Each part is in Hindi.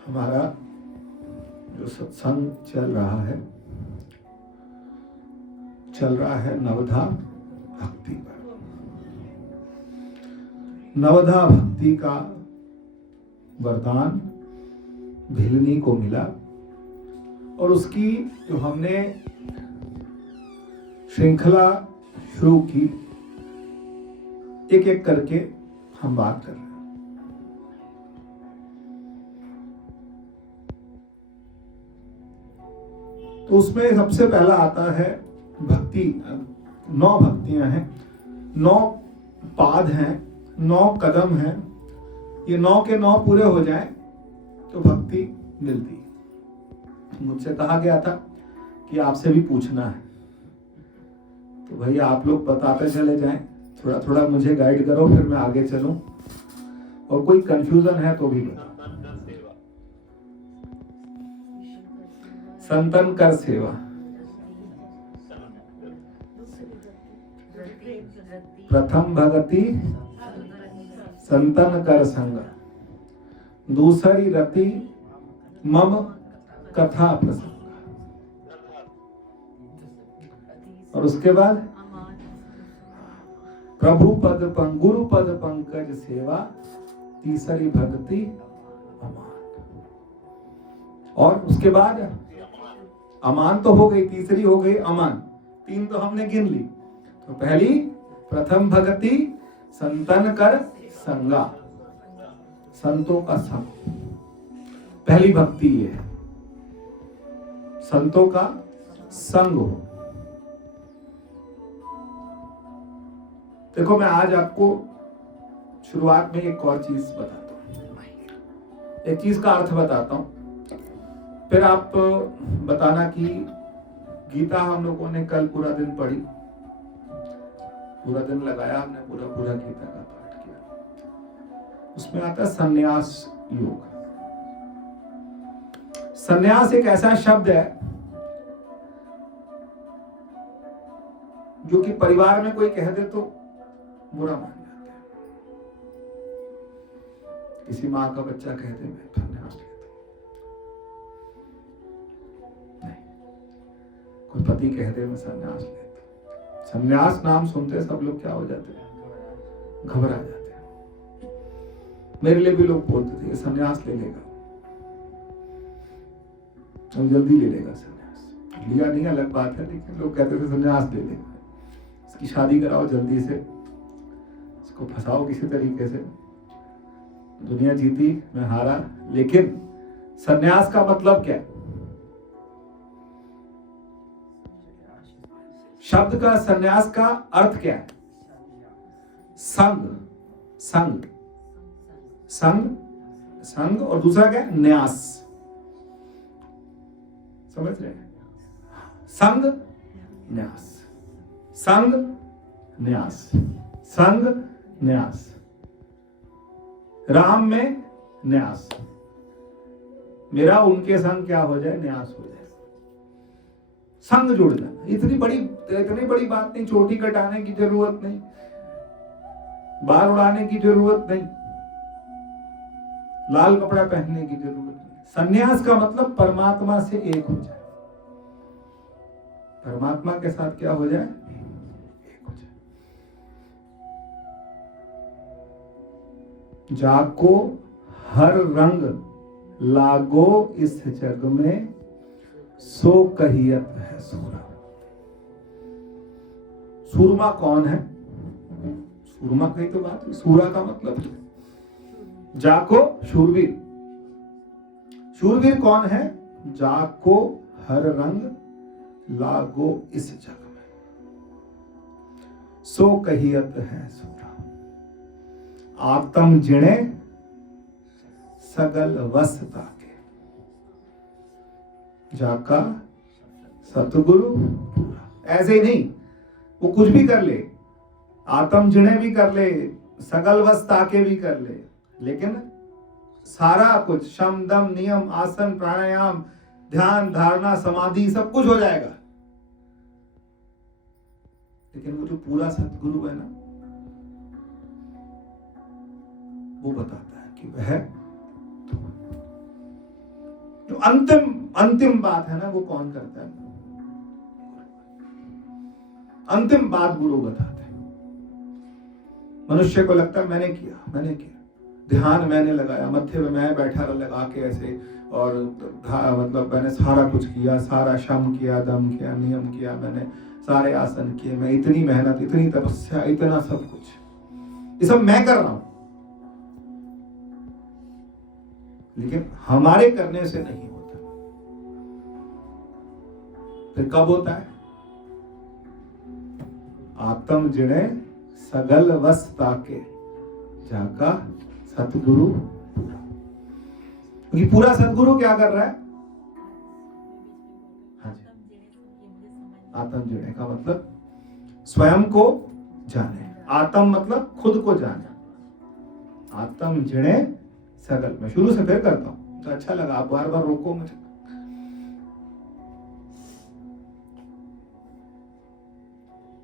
हमारा जो सत्संग चल रहा है नवधा भक्ति पर। नवधा भक्ति का वरदान भिलनी को मिला और उसकी जो हमने श्रृंखला शुरू की, एक एक करके हम बात कर रहे हैं। तो उसमें सबसे पहला आता है भक्ति। 9 भक्तियां हैं, 9 पाद हैं, 9 कदम हैं। ये 9 के 9 पूरे हो जाए तो भक्ति मिलती है। मुझसे कहा गया था कि आपसे भी पूछना है, तो भैया आप लोग बताते चले जाएं, थोड़ा थोड़ा मुझे गाइड करो, फिर मैं आगे चलूं, और कोई कंफ्यूजन है तो भी बताओ। संतन कर सेवा, प्रथम भगति संतन कर संग, दूसरी रति मम कथा प्रसंग, और उसके बाद प्रभु पद गुरु पद पंकज सेवा, तीसरी भक्ति अमान। और उसके बाद अमान तो हो गई, तीसरी हो गई अमान, 3 तो हमने गिन ली। तो पहली प्रथम भक्ति संतन कर संगा, संतों का संग, पहली भक्ति ये है, संतों का संग हो। देखो मैं आज आपको शुरुआत में एक और चीज बताता हूं, एक चीज का अर्थ बताता हूं, फिर आप बताना कि गीता हम लोगों ने कल पूरा दिन पढ़ी, पूरा दिन लगाया हमने, पूरा गीता का पाठ किया। उसमें आता है संन्यास योग। संन्यास एक ऐसा शब्द है जो कि परिवार में कोई कह दे तो बुरा मान जाते हैं। किसी माँ का बच्चा कह दे मैं संन्यास लेता हूं, नहीं। कोई पति कह दे मैं संन्यास लेता हूं, संन्यास नाम सुनते सब लोग क्या हो जाते हैं, घबरा जाते हैं। मेरे लिए भी लोग बोलते थे संन्यास ले लेगा, तो जल्दी ले लेगा संन्यास। लिया नहीं अलग बात है, लेकिन लोग कहते थे संन्यास ले लेगा, इसकी शादी कराओ जल्दी से, इसको फंसाओ किसी तरीके से। दुनिया जीती, मैं हारा। लेकिन संन्यास का मतलब क्या है? शब्द का संन्यास का अर्थ क्या है? संग, संग, संग, संग, और दूसरा क्या है? न्यास। समझ रहे हैं? संग न्यास, संग न्यास, संग न्यास। राम में न्यास, मेरा उनके संग क्या हो जाए, न्यास हो जाए। संग जुड़ जाना, इतनी बड़ी बात नहीं, चोटी कटाने की जरूरत नहीं, बाल उड़ाने की जरूरत नहीं, लाल कपड़ा पहनने की जरूरत नहीं। संन्यास का मतलब परमात्मा से एक हो जाए, परमात्मा के साथ क्या हो जाए, एक हो जाए। जाको हर रंग लागो इस जग में, सो कहियत है सूरा। सूरमा कौन है? सूरमा कही तो बात है, सूरा का मतलब जाको शूरवीर। शूरवीर कौन है? जाको हर रंग लागो इस जग में, सो कहियत है सूरा। आत्म जिणे सगल वसता के, जाका सतगुरु पूरा। ऐसे ही नहीं, वो कुछ भी कर ले, आत्म जिणे भी कर ले, सगल वसता के भी कर ले, लेकिन सारा कुछ शम दम नियम आसन प्राणायाम ध्यान धारणा समाधि सब कुछ हो जाएगा, लेकिन वो जो पूरा सतगुरु है ना, वो बताता है कि वह अंतिम बात है ना, वो कौन करता है? अंतिम बात गुरु बताते हैं। मनुष्य को लगता है मैंने किया, ध्यान मैंने लगाया, मत्थे में मैं बैठा लगा के ऐसे, और मतलब मैंने सारा कुछ किया, सारा शम किया, दम किया, नियम किया, मैंने सारे आसन किए, मैं इतनी मेहनत, इतनी तपस्या, इतना सब कुछ, ये सब मैं कर रहा हूं। लेकिन हमारे करने से नहीं होता। फिर कब होता है? आत्म जिणे सगल वस ताके जाका सतगुरु। क्योंकि पूरा सतगुरु क्या कर रहा है? हाँ जी, आत्म जिणे का मतलब स्वयं को जाने, आत्म मतलब खुद को जाने, आत्म जिणे सगल। मैं शुरू से फिर करता हूं तो अच्छा लगा, आप बार बार रोको मुझे।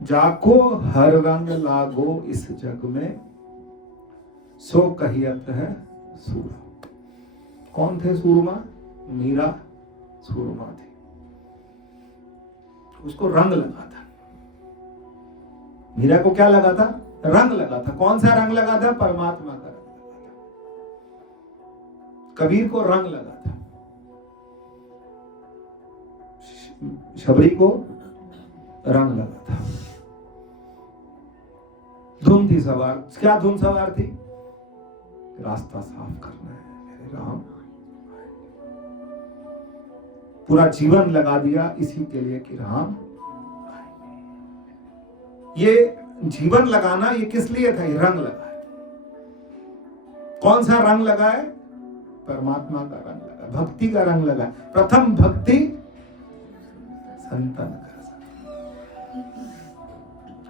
जाको हर रंग लागो इस जग में, सो कहियत है सूरा। कौन थे सूरमा? मीरा सूरमा थी। उसको रंग लगा था। मीरा को क्या लगा था? रंग लगा था। कौन सा रंग लगा था? परमात्मा का रंग लगा था। कबीर को रंग लगा था, शबरी को रंग लगा था। धुन थी सवार। क्या धुन सवार थी? रास्ता साफ करना है मेरे राम। पूरा जीवन लगा दिया इसी के लिए कि राम। ये जीवन लगाना ये किस लिए था? ये रंग लगा है। कौन सा रंग लगा है? परमात्मा का रंग लगा, भक्ति का रंग लगा। प्रथम भक्ति संतन कर।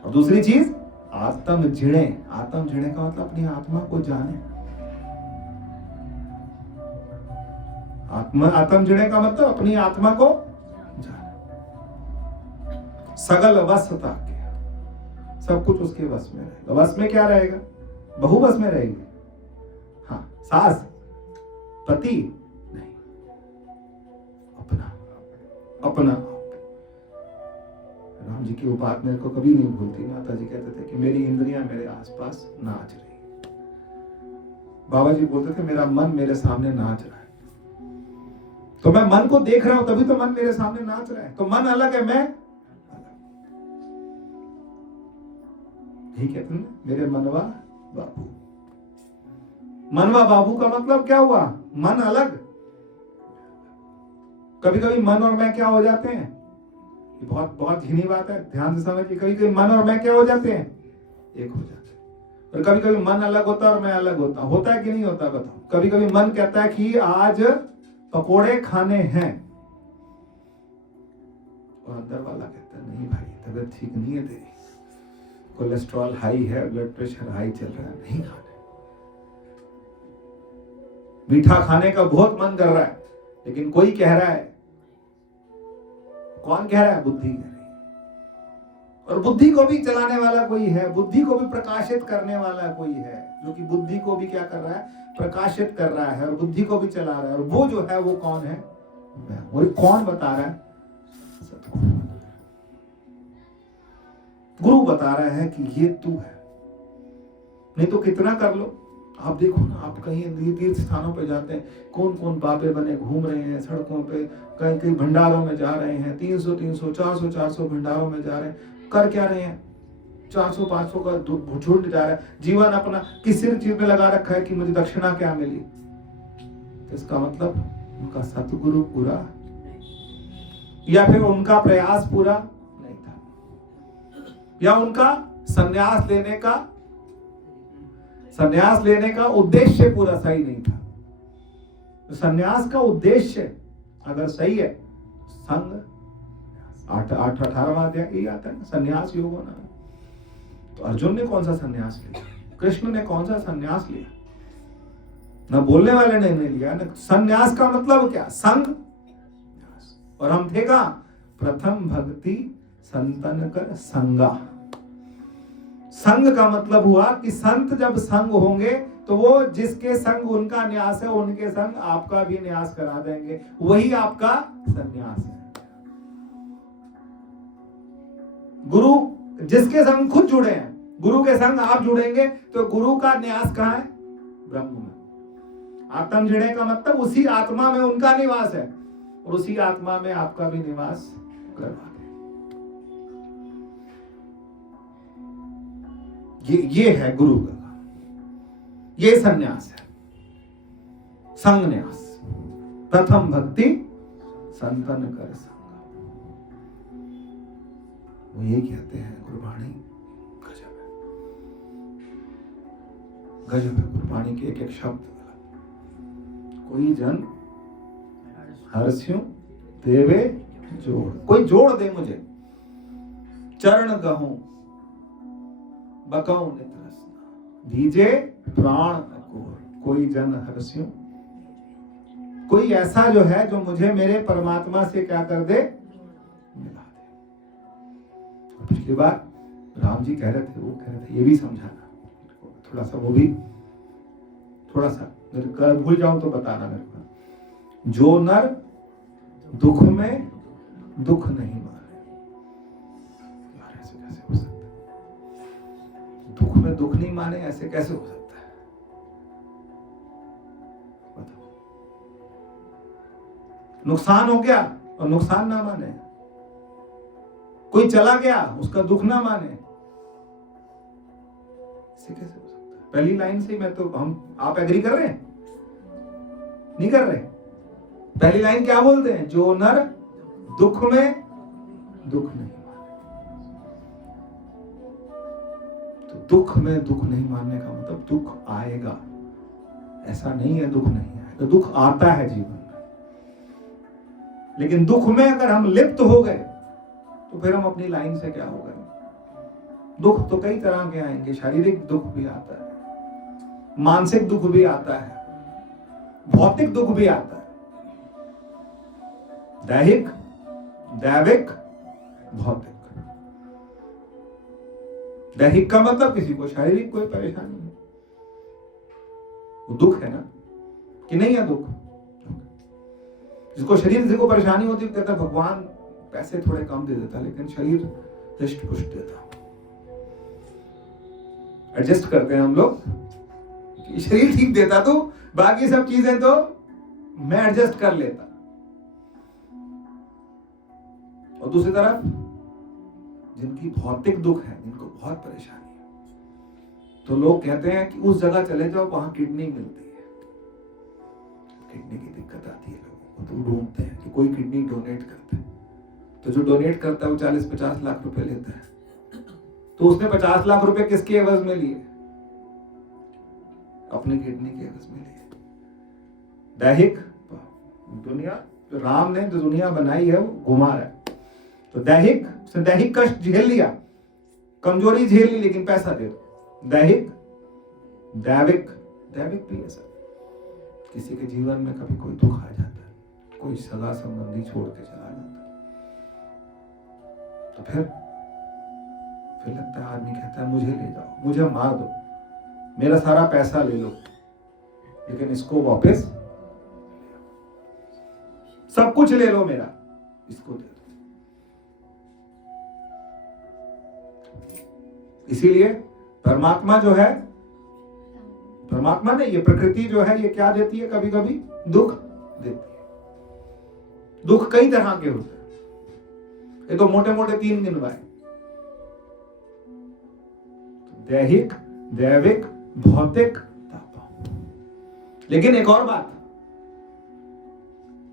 और दूसरी चीज आत्म जिणे। आत्म जिणे का मतलब अपनी आत्मा को जाने। आत्म जिणे का मतलब अपनी आत्मा को जाने। सगल वसता के, सब कुछ उसके वश में रहेगा। वश में क्या रहेगा? बहुवश में रहेगी। हाँ, सास पति नहीं, अपना। राम जी की वो बात मेरे को कभी नहीं भूलती। माता जी कहते थे कि मेरी इंद्रियां मेरे आसपास नाच रही। बाबा जी बोलते थे मेरा मन मेरे सामने नाच रहा है। तो मैं मन को देख रहा हूं, तभी तो मन मेरे सामने नाच रहा है। तो मन अलग है, मैं अलग। यही कहते हैं मेरे मनवा बाबू। मनवा बाबू का मतलब क्या हुआ? मन अलग। कभी कभी मन और मैं क्या हो जाते हैं? ये बहुत बहुत झीनी बात है, ध्यान से समझिए। कभी कभी मन और मैं क्या हो जाते हैं? एक हो जाते हैं। और कभी कभी मन अलग होता है और मैं अलग होता हूं। होता है कि नहीं होता? बताओ। कभी कभी मन कहता है कि आज पकोड़े खाने हैं, और अंदर वाला कहता है नहीं भाई, तबीयत ठीक नहीं है तेरी, कोलेस्ट्रॉल हाई है, ब्लड प्रेशर हाई चल रहा है, नहीं खाने। मीठा खाने का बहुत मन कर रहा है, लेकिन कोई कह रहा है। कौन कह रहा है? बुद्धि कह रही है। और बुद्धि को भी चलाने वाला कोई है, बुद्धि को भी प्रकाशित करने वाला कोई है, जो कि बुद्धि को भी क्या कर रहा है? प्रकाशित कर रहा है, और बुद्धि को भी चला रहा है। और वो जो है वो कौन है? वो कौन बता रहा है? सतगुरु। गुरु बता रहा है कि ये तू है। नहीं तो कितना कर लो। आप देखो ना, आप कहीं तीर्थ स्थानों पे जाते हैं, कौन कौन बाबे बने घूम रहे हैं सड़कों पे, कहीं कहीं भंडारों में जा रहे हैं, 300 400 भंडारों में जा रहे हैं। कर क्या रहे हैं? 400-500 का झुंड जा रहा है। जीवन अपना किसी चीज में लगा रखा है कि मुझे दक्षिणा क्या मिली। तो इसका मतलब उनका सतगुरु पूरा, या फिर उनका प्रयास पूरा नहीं था, या उनका संन्यास लेने का उद्देश्य पूरा सही नहीं था। तो संन्यास का उद्देश्य अगर सही है, संग 18वां अध्याय यही आता है ना, संन्यास योग होना। तो अर्जुन ने कौन सा संन्यास लिया? कृष्ण ने कौन सा संन्यास लिया? ना बोलने वाले ने नहीं लिया ना। संन्यास का मतलब क्या? संग। और हम थे का प्रथम भक्ति संतन कर संगा। संग का मतलब हुआ कि संत जब संग होंगे तो वो जिसके संग उनका न्यास है उनके संग आपका भी न्यास करा देंगे, वही आपका संन्यास है। गुरु जिसके संग खुद जुड़े हैं, गुरु के संग आप जुड़ेंगे तो गुरु का न्यास कहाँ है? ब्रह्म में। आत्म जिड़े का मतलब उसी आत्मा में उनका निवास है और उसी आत्मा में आपका भी निवास करवा दे। ये है गुरु का, ये संन्यास है, संन्यास। प्रथम भक्ति संतन कर संग, वो ये कहते हैं गुरबाणी गजब है, गजब है गुरबाणी के एक एक शब्द। कोई जन हर्ष्यों देवे जोड़, कोई जोड़ दे मुझे, चरण कहूं बकाऊं नित रसना, दीजे प्राण अकोर। कोई जन हर्ष्यों, कोई ऐसा जो है जो मुझे मेरे परमात्मा से क्या कर दे, मिला दे। पिछली बार राम जी कह रहे थे, वो कह रहे थे ये भी समझाना थोड़ा सा, वो भी थोड़ा सा भूल जाऊं तो बताना मेरे को। जो नर दुख में दुख नहीं माने, यार ऐसे कैसे हो सकता है? दुख में दुख नहीं माने, ऐसे कैसे हो सकता है? बताओ। नुकसान हो गया और नुकसान ना माने, कोई चला गया उसका दुख ना माने, ऐसे कैसे हो सकता है? पहली लाइन से मैं तो आप एग्री कर रहे हैं? नहीं कर रहे? पहली लाइन क्या बोलते हैं? जो नर दुख में दुख नहीं माने। तो दुख में दुख नहीं मानने का मतलब दुख आएगा, ऐसा नहीं है दुख नहीं आएगा, तो दुख आता है जीवन में। लेकिन दुख में अगर हम लिप्त हो गए तो फिर हम अपनी लाइन से क्या हो गए? दुख तो कई तरह के आएंगे, शारीरिक दुख भी आता है, मानसिक दुख भी आता है, भौतिक दुख भी आता है, दैहिक, दैविक, भौतिक। दैहिक का मतलब किसी को शारीरिक कोई परेशानी है, वो दुख है ना, कि नहीं है दुख? जिसको शरीर से को परेशानी होती है कहता है भगवान पैसे थोड़े कम दे देता लेकिन शरीर हृष्ट पुष्ट देता। एडजस्ट करते हैं हम लोग, शरीर ठीक देता तो बाकी सब चीजें तो मैं एडजस्ट कर लेता। और दूसरी तरफ जिनकी भौतिक दुख है, जिनको बहुत परेशानी है, तो लोग कहते हैं कि उस जगह चले जाओ वहां किडनी मिलती है। किडनी की दिक्कत आती है लोगों को, तो ढूंढते हैं कि कोई किडनी डोनेट करते हैं। तो जो डोनेट करता है वो 40-50 लाख रुपए लेता है। तो उसने 50 लाख रुपए किसके एवज में लिए? अपनी किडनी के एवज में लिए। दैहिक दुनिया, जो राम ने जो दुनिया बनाई है वो घुमा रहा है, तो दैहिक, उसने दैहिक कष्ट झेल लिया, कमजोरी झेल ली, लेकिन पैसा दे दो। दैहिक, दैविक, दैविक भी ऐसा, किसी के जीवन में कभी कोई दुख आ जाता है, कोई सगा संबंधी छोड़ के चला जाता है, तो फिर लगता है, आदमी कहता है मुझे ले जाओ, मुझे मार दो, मेरा सारा पैसा ले लो, लेकिन इसको वापस, सब कुछ ले लो मेरा, इसको दे दो। इसीलिए परमात्मा जो है, परमात्मा ने, ये प्रकृति जो है ये क्या देती है? कभी कभी दुख देती है। दुख कई तरह के होते हैं, ये तो मोटे मोटे 3 गिनवाए, दैहिक, दैविक, भौतिक, ताप। लेकिन एक और बात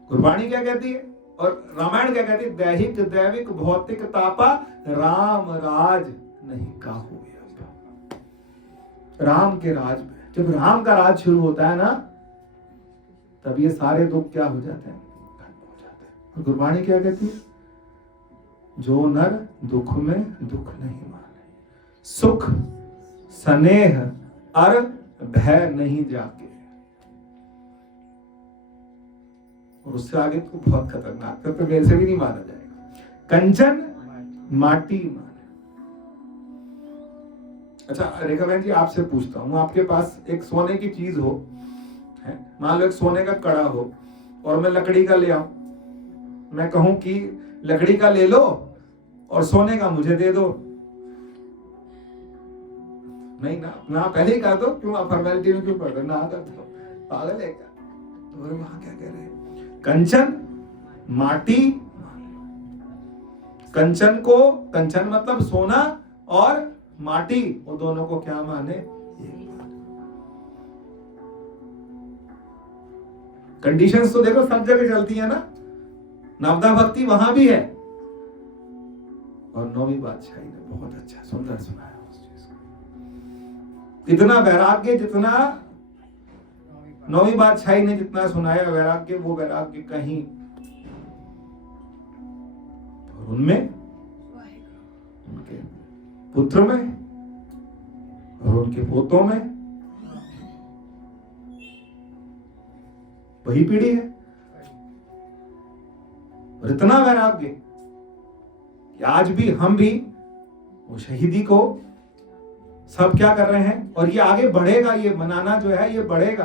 गुरबाणी क्या कहती है और रामायण क्या कहती है? दैहिक, दैविक, भौतिक, तापा राम राज नहीं काहू। राम के राज में, जब राम का राज शुरू होता है ना, तब ये सारे दुख क्या हो जाते हैं? खत्म हो जाते हैं। और गुरबाणी क्या कहती है? जो नर दुख में दुख नहीं माने, सुख स्नेह अर भय नहीं जाके। और उससे आगे तो बहुत खतरनाक है, तो मेरे से भी नहीं माना जाएगा। कंचन माटी माने, अच्छा रेखा बहन जी, आपसे पूछता हूँ, आपके पास एक सोने की चीज हो, है, मान लो एक सोने का कड़ा हो और मैं लकड़ी का ले आऊं, मैं कहूं कि लकड़ी का ले लो और सोने का मुझे दे दो, नहीं ना, ना पहले ही कर दो, क्यों आप फॉर्मेलिटी में क्यों पढ़ रहे, ना कर दो, पागल है क्या? तो वहां क्या कह रहे हैं, कंचन माटी, कंचन को, कंचन मतलब सोना और माटी, वो दोनों को क्या माने, कंडीशंस तो देखो सब जगह चलती है ना, नवदा भक्ति वहां भी है। और नौवीं बादशाही ने बहुत अच्छा सुंदर सुनाया उस चीज को, इतना वैराग्य जितना नौवीं बादशाही ने जितना सुनाया वैराग्य, वो वैराग्य कहीं, और उनमें उनके पुत्र में और उनके पोतों में वही पीढ़ी है। और इतना वैराग्य कि आज भी हम भी वो शहीदी को सब क्या कर रहे हैं, और ये आगे बढ़ेगा, ये मनाना जो है ये बढ़ेगा,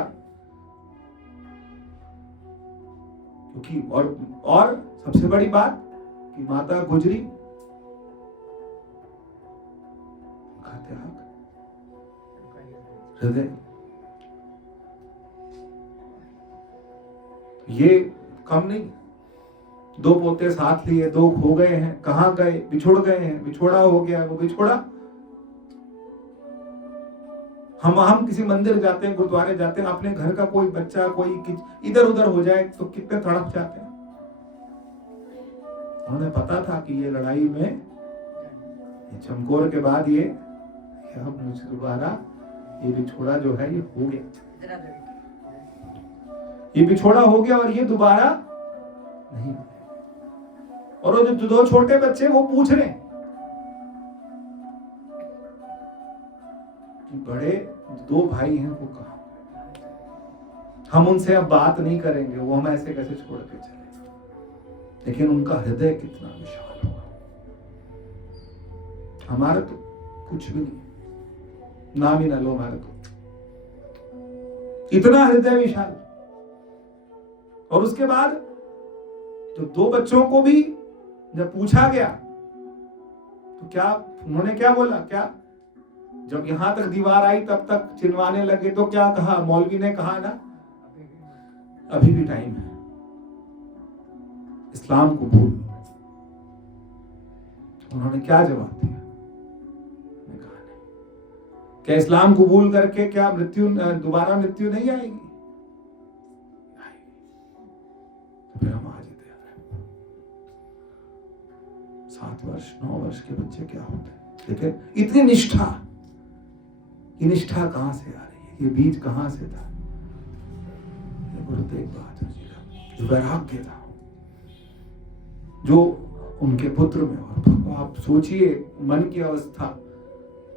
क्योंकि और सबसे बड़ी बात कि माता गुजरी का त्याग, हृदय, ये कम नहीं। दो पोते साथ लिए, दो खो गए हैं, कहां गए, बिछुड़ गए हैं, बिछोड़ा हो गया, वो बिछोड़ा। हम किसी मंदिर जाते हैं, गुरुद्वारे जाते हैं, अपने घर का कोई बच्चा कोई इधर उधर हो जाए तो कितने तड़प जाते हैं। उन्हें पता था कि ये लड़ाई में, ये चमकोर के बाद ये मुझे दोबारा ये बिछोड़ा जो है ये हो गया, ये बिछोड़ा हो गया और ये दोबारा नहीं। और वो जो दो छोटे बच्चे वो पूछ रहे कि बड़े दो भाई हैं वो कहां, हम उनसे अब बात नहीं करेंगे, वो हम ऐसे कैसे छोड़ के चले। लेकिन उनका हृदय कितना विशाल होगा, हमारा तो कुछ भी नहीं, नाम ही ना लो हमारा तो, इतना हृदय विशाल। और उसके बाद तो दो बच्चों को भी जब पूछा गया तो क्या उन्होंने क्या बोला, क्या जब यहां तक दीवार आई तब तक चिल्लाने लगे तो क्या कहा, मौलवी ने कहा ना अभी भी टाइम है, इस्लाम को भूल। उन्होंने क्या जवाब दिया, कहा नहीं, क्या इस्लाम कबूल करके क्या मृत्यु दोबारा मृत्यु नहीं आएगी? फिर हम आज तैयार हैं। 7 वर्ष 9 वर्ष के बच्चे क्या होते हैं, लेकिन इतनी निष्ठा, ये निष्ठा कहां से आ रही है, ये बीज कहां से था? गुरु तेग बहादुर जी का जो वैराग्य था, जो उनके पुत्र में। और आप सोचिए मन की अवस्था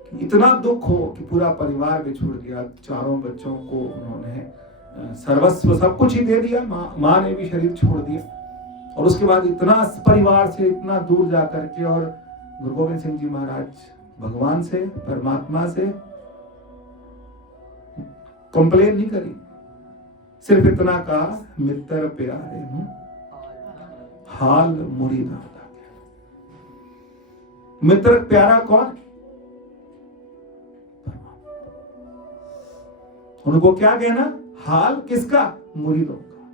कि इतना दुख हो कि पूरा परिवार बिछुड़ गया, चारों बच्चों को उन्होंने सर्वस्व सब कुछ ही दे दिया, माँ ने भी शरीर छोड़ दिया, और उसके बाद इतना परिवार से इतना दूर जाकर के, और गुरु गोविंद सिंह जी महाराज भगवान से, परमात्मा से कंप्लेन नहीं करी, सिर्फ इतना कहा, मित्र प्यारे हूं हाल मुरीदा। मित्र प्यारा कौन? उनको क्या कहना, हाल किसका, मुरीदों का,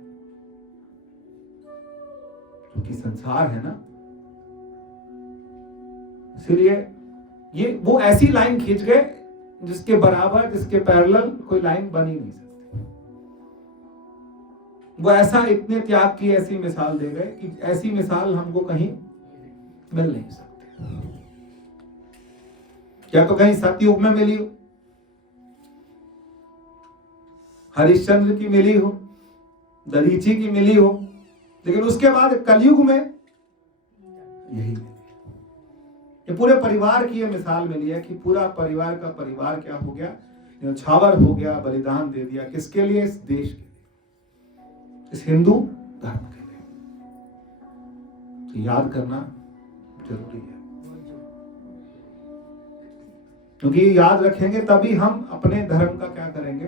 क्योंकि संसार है ना। इसलिए ये वो ऐसी लाइन खींच गए जिसके बराबर, जिसके पैरेलल कोई लाइन बन ही नहीं सकती। वो ऐसा इतने त्याग की ऐसी मिसाल दे गए कि ऐसी मिसाल हमको कहीं मिल नहीं सकती। क्या तो कहीं सतयुग में मिली हो, हरिश्चंद्र की मिली हो, दरीची की मिली हो, लेकिन उसके बाद कलयुग में यही मिली। ये पूरे परिवार की ये मिसाल मिली है कि पूरा परिवार का परिवार क्या हो गया, छावर हो गया, बलिदान दे दिया, किसके लिए? इस देश के लिए, इस हिंदू धर्म के लिए। तो याद करना जरूरी है। क्योंकि ये याद रखेंगे तभी हम अपने धर्म का क्या करेंगे,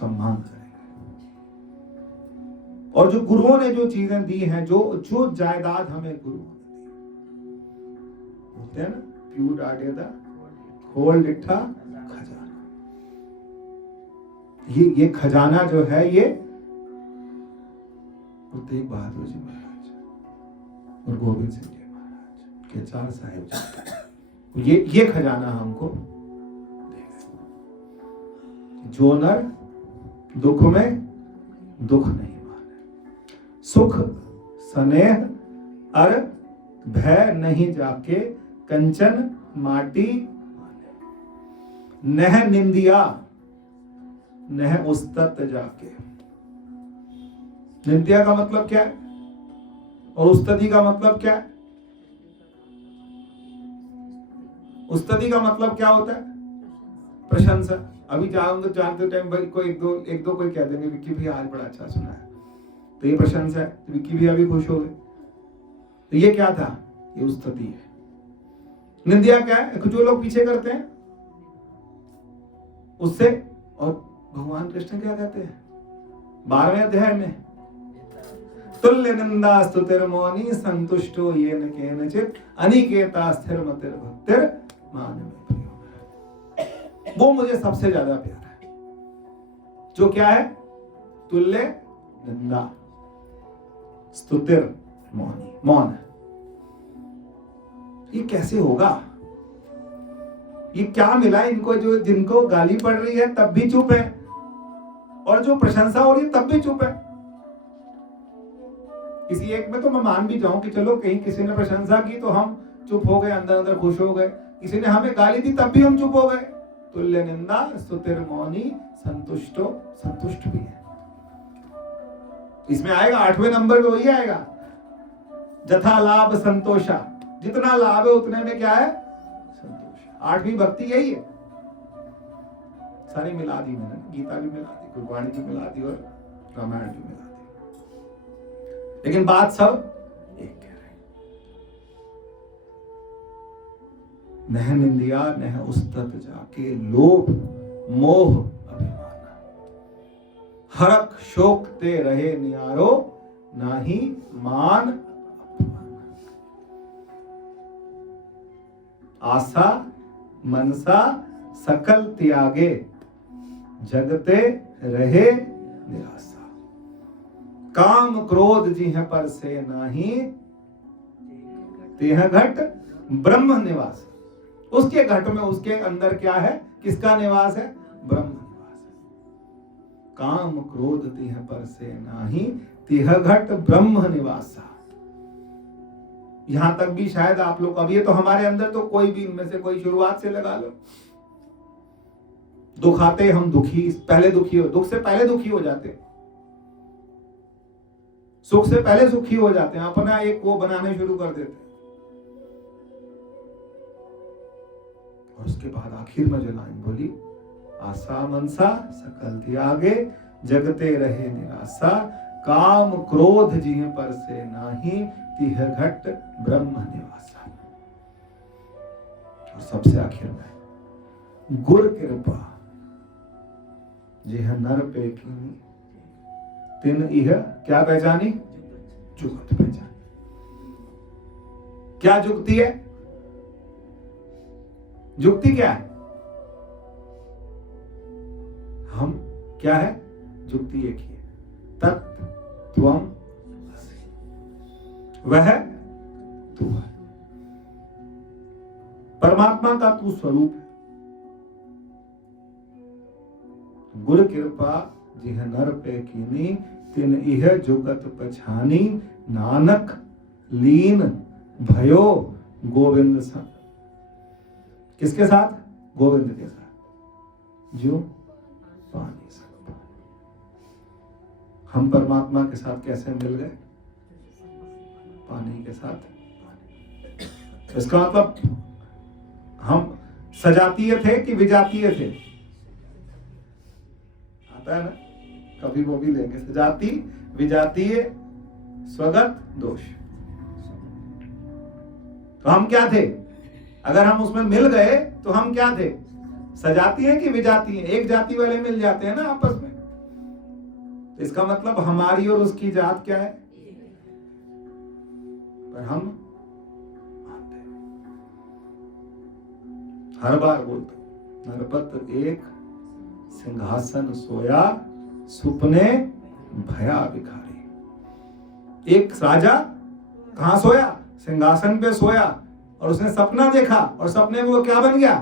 सम्मान करेंगे। और जो गुरुओं ने जो चीजें दी हैं, जो जायदाद हमें गुरुओं ने दी, बोलते हैं ना, प्यू डाटे दा खोल डिठा खजाना। ये खजाना जो है, ये गुरु तेग बहादुर जी महाराज और गोविंद सिंह जी महाराज के 4 साहिब जी, ये खजाना हमको देगा। जो नर दुख में दुख नहीं माने, सुख स्नेह अर भय नहीं जाके, कंचन माटी नह निंदिया नह उस्तत जाके। निंदिया का मतलब क्या है और उस्तति का मतलब क्या है? उस्तति का मतलब क्या होता है? प्रशंसा। अभी जानते टाइम भाई कोई एक दो कोई कह देंगे विक्की भैया आज बड़ा अच्छा सुना है, तो ये प्रशंसा है, तो विक्की भैया भी खुश हो गए। तो ये क्या था? ये उस्तति है। निंदिया क्या है? जो लोग पीछे करते हैं उससे। और भगवान कृष्ण क्या कहते हैं 12वें अध्याय में? तुल्य निंदा स्तुतिर मौनी संतुष्टो येन केनचित् अनिकेता स्थिर मतिर भक्तिर मान में प्रियो। वो मुझे सबसे ज्यादा प्यारा है। जो क्या है? तुल्य निंदा स्तुतिर मौनी, मौन। ये कैसे होगा? ये क्या मिला इनको? जो जिनको गाली पड़ रही है तब भी चुप है, और जो प्रशंसा हो रही है तब भी चुप है। किसी एक में तो मैं मान भी जाऊं कि चलो कहीं किसी ने प्रशंसा की तो हम चुप हो गए, अंदर अंदर खुश हो गए। किसी ने हमें गाली दी तब भी हम चुप हो गए। तुल्य निंदा स्तुतिर मौनी संतुष्टो, संतुष्ट भी है। इसमें आएगा 8वें नंबर में, वही आएगा जथा लाभ संतोषा। जितना लाभ है उतने में क्या है? संतोष। 8वीं भक्ति यही है। सारी मिला दी मैंने, गीता भी मिला दी, गुरबाणी भी मिला दी और रामायण भी मिला दी, लेकिन बात सब एक कह रहे। नह निंदिया नह उस्तत जाके, लोभ मोह अभिमान, हरक शोक ते रहे नियारो, नाही मान अपमान। आशा मनसा सकल त्यागे, जगते रहे निराशा। काम क्रोध जिह पर से नाही, तेह घट ब्रह्म निवास। उसके घट में, उसके अंदर क्या है? किसका निवास है? ब्रह्म निवास है। काम क्रोध तिह पर से नाही, तिह घट ब्रह्म निवासा। यहां तक भी शायद आप लोग, अब ये तो हमारे अंदर तो कोई भी इनमें से कोई शुरुआत से लगा लो। दुख आते हम दुखी, पहले दुखी हो, दुख से पहले दुखी हो जाते, सुख से पहले सुखी हो जाते हैं, अपना एक वो बनाने शुरू कर देते हैं। और उसके बाद आखिर में जो लाइन बोली, आशा मनसा सकल त्यागे, जगते रहे निराशा। काम क्रोध जिह पर से नाही, तिह घट ब्रह्म निवासा। और सबसे आखिर में, गुर कृपा जिह नर पे कीनी, तिन इह क्या पहचानी? जुगत पहचानी। क्या जुगती है? जुगती क्या है? हम क्या है? जुगती एक ही है, तत् त्वम असि, वह तू है। परमात्मा का तू स्वरूप है। गुर कृपा जिह नर पे कीनी, तिन इह जुगत पछानी। नानक लीन भयो गोविंद संग। किसके साथ? गोविंद के साथ, जो पानी संग। हम परमात्मा के साथ कैसे मिल गए? पानी के साथ। इसका मतलब हम सजातीय थे कि विजातीय थे? आता है ना, कभी वो भी लेंगे, सजाती विजातीय स्वगत दोष। तो हम क्या थे? अगर हम उसमें मिल गए तो हम क्या थे? सजाती है कि विजाती है? एक जाति वाले मिल जाते हैं ना आपस में। तो इसका मतलब हमारी और उसकी जात क्या है? पर हम हर बार बोलते नरपत एक सिंहासन सोया सुपने भया भिखारी। एक राजा कहां सोया? सिंहासन पे सोया, और उसने सपना देखा, और सपने में वो क्या बन गया?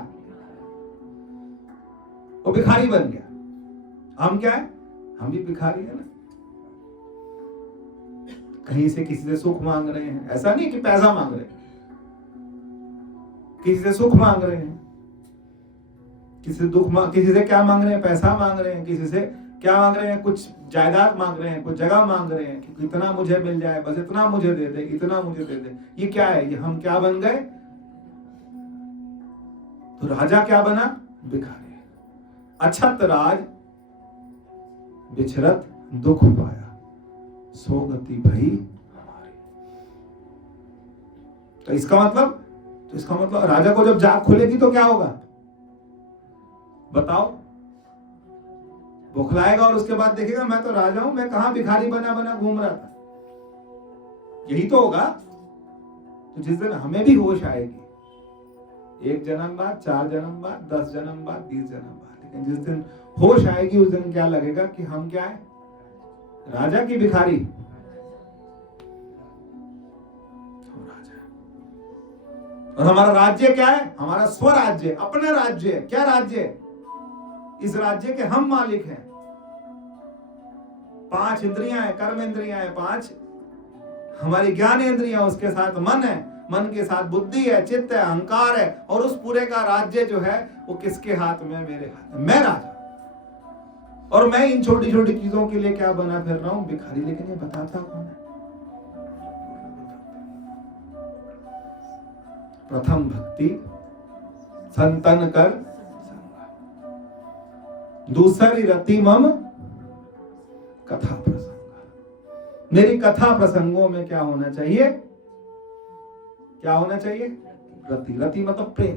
वो भिखारी बन गया। हम क्या है? हम भी भिखारी है ना। कहीं से किसी से सुख मांग रहे हैं, ऐसा नहीं कि पैसा मांग रहे हैं, किसी से सुख मांग रहे हैं, किसी से किसी से क्या मांग रहे हैं? पैसा मांग रहे हैं। किसी से क्या मांग रहे हैं? कुछ जायदाद मांग रहे हैं, कुछ जगह मांग रहे हैं कि इतना मुझे मिल जाए, बस इतना मुझे दे दे, इतना मुझे दे दे। ये क्या है? ये हम क्या बन गए? तो राजा क्या बना? भिखारी। अछत राज बिछरत दुख पाया, सो गति भई हमारी। तो इसका मतलब राजा को जब जाग खुलेगी तो क्या होगा? बताओ। बुखलाएगा और उसके बाद देखेगा मैं तो राजा हूं, मैं कहां भिखारी बना बना घूम रहा था। यही तो होगा। तो जिस दिन हमें भी होश आएगी, 1 जन्म बाद, 4 जन्म बाद, 10 जन्म बाद, 20 जन्म बाद, लेकिन जिस दिन होश आएगी उस दिन क्या लगेगा कि हम क्या है? राजा की भिखारी। और हमारा राज्य क्या है? हमारा स्वराज्य, अपना राज्य। क्या राज्य? इस राज्य के हम मालिक हैं। 5 इंद्रियां हैं, कर्म इंद्रियां हैं 5, हमारी ज्ञान इंद्रियां, उसके साथ मन है, मन के साथ बुद्धि है, चित्त है, अहंकार है, और उस पूरे का राज्य जो है वो किसके हाथ में? मेरे हाथ में। मैं राजा, और मैं इन छोटी छोटी चीजों के लिए क्या बना फिर रहा हूं? भिखारी। लेकिन ये बताता कौन है? प्रथम भक्ति संतन कर संगा, दूसरी रति मम कथा प्रसंग। मेरी कथा प्रसंगों में क्या होना चाहिए? क्या होना चाहिए? रति। रति मतलब प्रेम।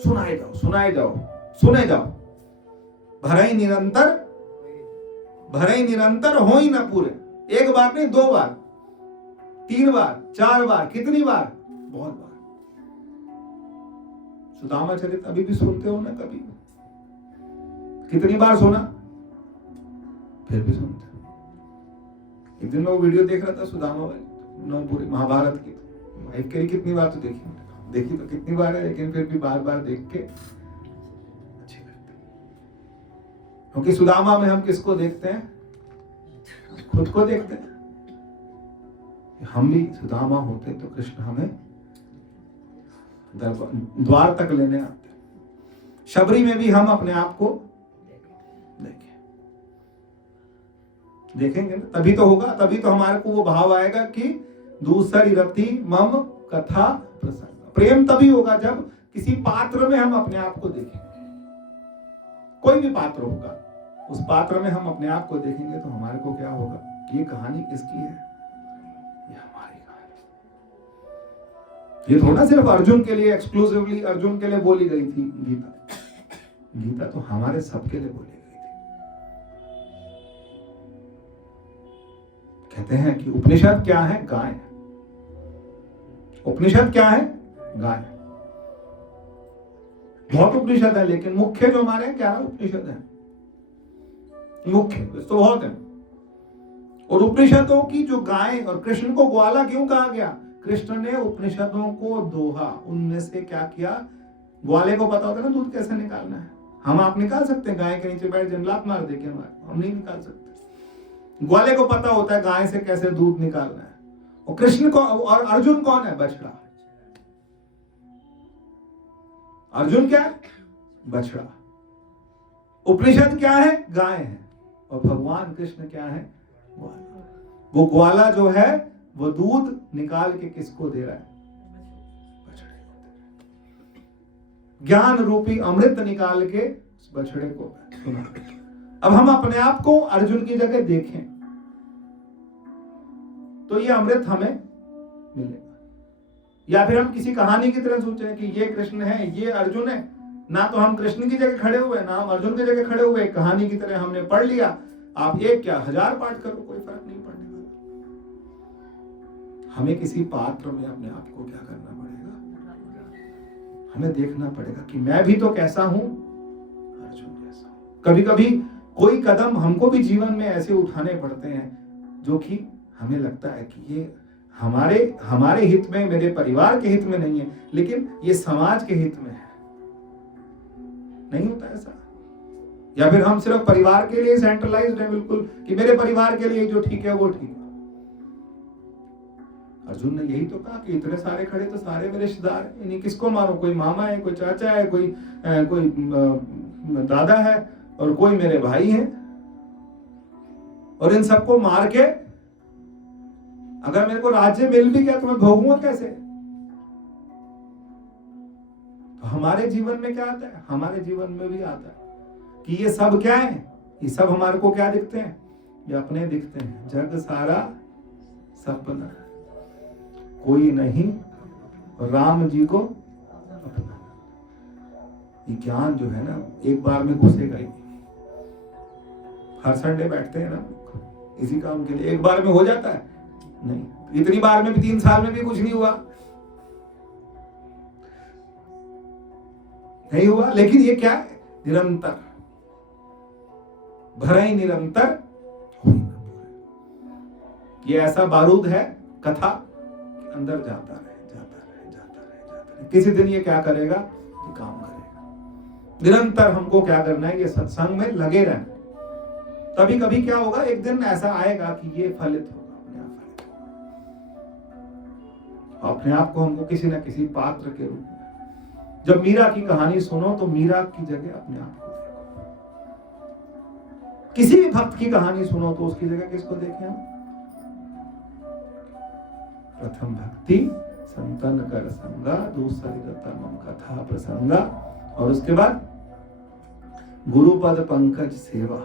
सुनाए जाओ, सुनाए जाओ, सुने जाओ। भरई निरंतर हो ही ना पूरे। एक बार नहीं, 2 बार, 3 बार, 4 बार, कितनी बार? बहुत बार। सुदामा चरित अभी भी सुनते हो ना? कभी कितनी बार सुना? फिर भी सुनते। एक दिन मैं वो वीडियो देख रहा था सुदामा वाली, पूरी महाभारत की। वाइफ कह रही कितनी बार तो देखी तो कितनी बार है, लेकिन फिर भी बार बार देख के अच्छी लगती। क्योंकि सुदामा में हम किसको देखते हैं? खुद को देखते हैं। हम भी सुदामा होते तो कृष्ण हमें द्वार तक लेने आते। शबरी में भी हम अपने आप को देखेंगे ना, तभी तो होगा, तभी तो हमारे को वो भाव आएगा कि दूसरी रति मम कथा प्रसंग। प्रेम तभी होगा जब किसी पात्र में हम अपने आप को देखेंगे। कोई भी पात्र होगा, उस पात्र में हम अपने आप को देखेंगे तो हमारे को क्या होगा? ये कहानी किसकी है? ये हमारी कहानी। ये थोड़ा सिर्फ अर्जुन के लिए, एक्सक्लूसिवली अर्जुन के लिए बोली गई थी गीता। गीता तो हमारे सबके लिए बोली गई थी। कहते हैं कि उपनिषद क्या है? गाय। उपनिषद क्या है? गाय। बहुत उपनिषद है, लेकिन मुख्य जो हमारे 11 उपनिषद है, मुख्य तो बहुत है। और उपनिषदों की जो गाय, और कृष्ण को ग्वाला क्यों कहा गया? कृष्ण ने उपनिषदों को दोहा, उनमें से क्या किया? ग्वाले को पता होता है ना दूध कैसे निकालना है। हम आप निकाल सकते हैं? गाय के नीचे बैठ जंगलात मार दे के हम नहीं निकाल सकते। ग्वाले को पता होता है गाय से कैसे दूध निकालना है। और कृष्ण को, और अर्जुन कौन है? बछड़ा। अर्जुन क्या है? बछड़ा। उपनिषद क्या है? गाय है। और भगवान कृष्ण क्या है? ग्वाला। वो ग्वाला जो है वो दूध निकाल के किसको दे रहा है? बछड़े को। ज्ञान रूपी अमृत निकाल के उस बछड़े को सुना। अब हम अपने आप को अर्जुन की जगह देखें तो ये अमृत हमें मिलेगा। या फिर हम किसी कहानी की तरह सोचें कि ये कृष्ण है, ये अर्जुन है, ना तो हम कृष्ण की जगह खड़े हुए, ना हम अर्जुन की जगह खड़े हुए, कहानी की तरह हमने पढ़ लिया। आप एक क्या 1000 पाठ करो, कोई फर्क नहीं पड़ने वाला। हमें किसी पात्र में अपने आप को क्या करना पड़ेगा, हमें देखना पड़ेगा कि मैं भी तो कैसा हूं, अर्जुन जैसा। कभी कभी कोई कदम हमको भी जीवन में ऐसे उठाने पड़ते हैं जो कि हमें लगता है कि ये हमारे हित में, मेरे परिवार के हित में नहीं है, लेकिन ये समाज के हित में है। नहीं होता ऐसा? या फिर हम सिर्फ परिवार के लिए सेंट्रलाइज्ड है बिल्कुल कि मेरे परिवार के लिए जो ठीक है वो ठीक है। अर्जुन ने यही तो कहा कि इतने सारे खड़े तो सारे मेरे रिश्तेदार हैं, इन्हीं किसको मारो, कोई मामा है, कोई चाचा है, कोई दादा है और कोई मेरे भाई हैं, और इन सबको मार के अगर मेरे को राज्य मिल भी गया तो मैं भोगूंगा कैसे? तो हमारे जीवन में क्या आता है, हमारे जीवन में भी आता है कि ये सब क्या है, ये सब हमारे को क्या दिखते हैं, ये अपने दिखते हैं। जग सारा सपना, कोई नहीं राम जी को अपना। ये ज्ञान जो है ना एक बार में घुसेगा ही। हर संडे बैठते हैं ना इसी काम के लिए, एक बार में हो जाता है? नहीं, इतनी बार में भी 3 साल में भी कुछ नहीं हुआ, नहीं हुआ। लेकिन ये क्या है, निरंतर भरा ही निरंतर हो ही ना पूरे। ये ऐसा बारूद है कथा, अंदर जाता रहे, जाता रहे, जाता रहे, जाता रहे। किसी दिन ये क्या करेगा, ये काम करेगा। निरंतर हमको क्या करना है, ये सत्संग में लगे रहना। तभी कभी क्या होगा, एक दिन ऐसा आएगा कि ये फलित होगा, अपने आप फलित होगा। अपने आप को हमको किसी न किसी पात्र के रूप में, जब मीरा की कहानी सुनो तो मीरा की जगह अपने आप को देखो। किसी भी भक्त की कहानी सुनो तो उसकी जगह किसको देखें हम? प्रथम भक्ति संतन कर संगा, दूसरी रतनम कथा प्रसंगा, और उसके बाद गुरुपद पंकज सेवा,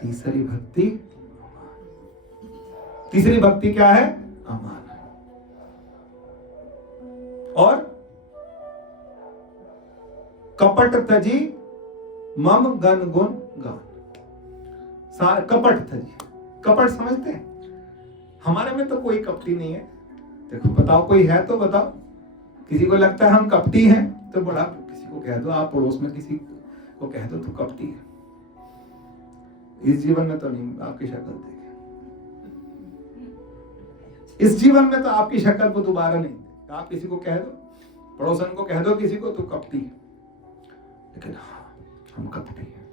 तीसरी भक्ति। तीसरी भक्ति क्या है? अमान। और कपट तजी मम गन गुण गान। कपट तजी, कपट समझते हैं? हमारे में तो कोई कपटी नहीं है। देखो बताओ, कोई है तो बताओ। किसी को लगता है हम कपटी हैं तो बड़ा, किसी को कह दो, आप पड़ोस में किसी को कह दो तो कपटी है। इस जीवन में तो नहीं, आपकी शक्ल देखे, इस जीवन में तो आपकी शक्ल को दोबारा नहीं। आप किसी को कह दो, पड़ोसन को कह दो किसी को, तो कपटी है। लेकिन हाँ, हम कपटी हैं,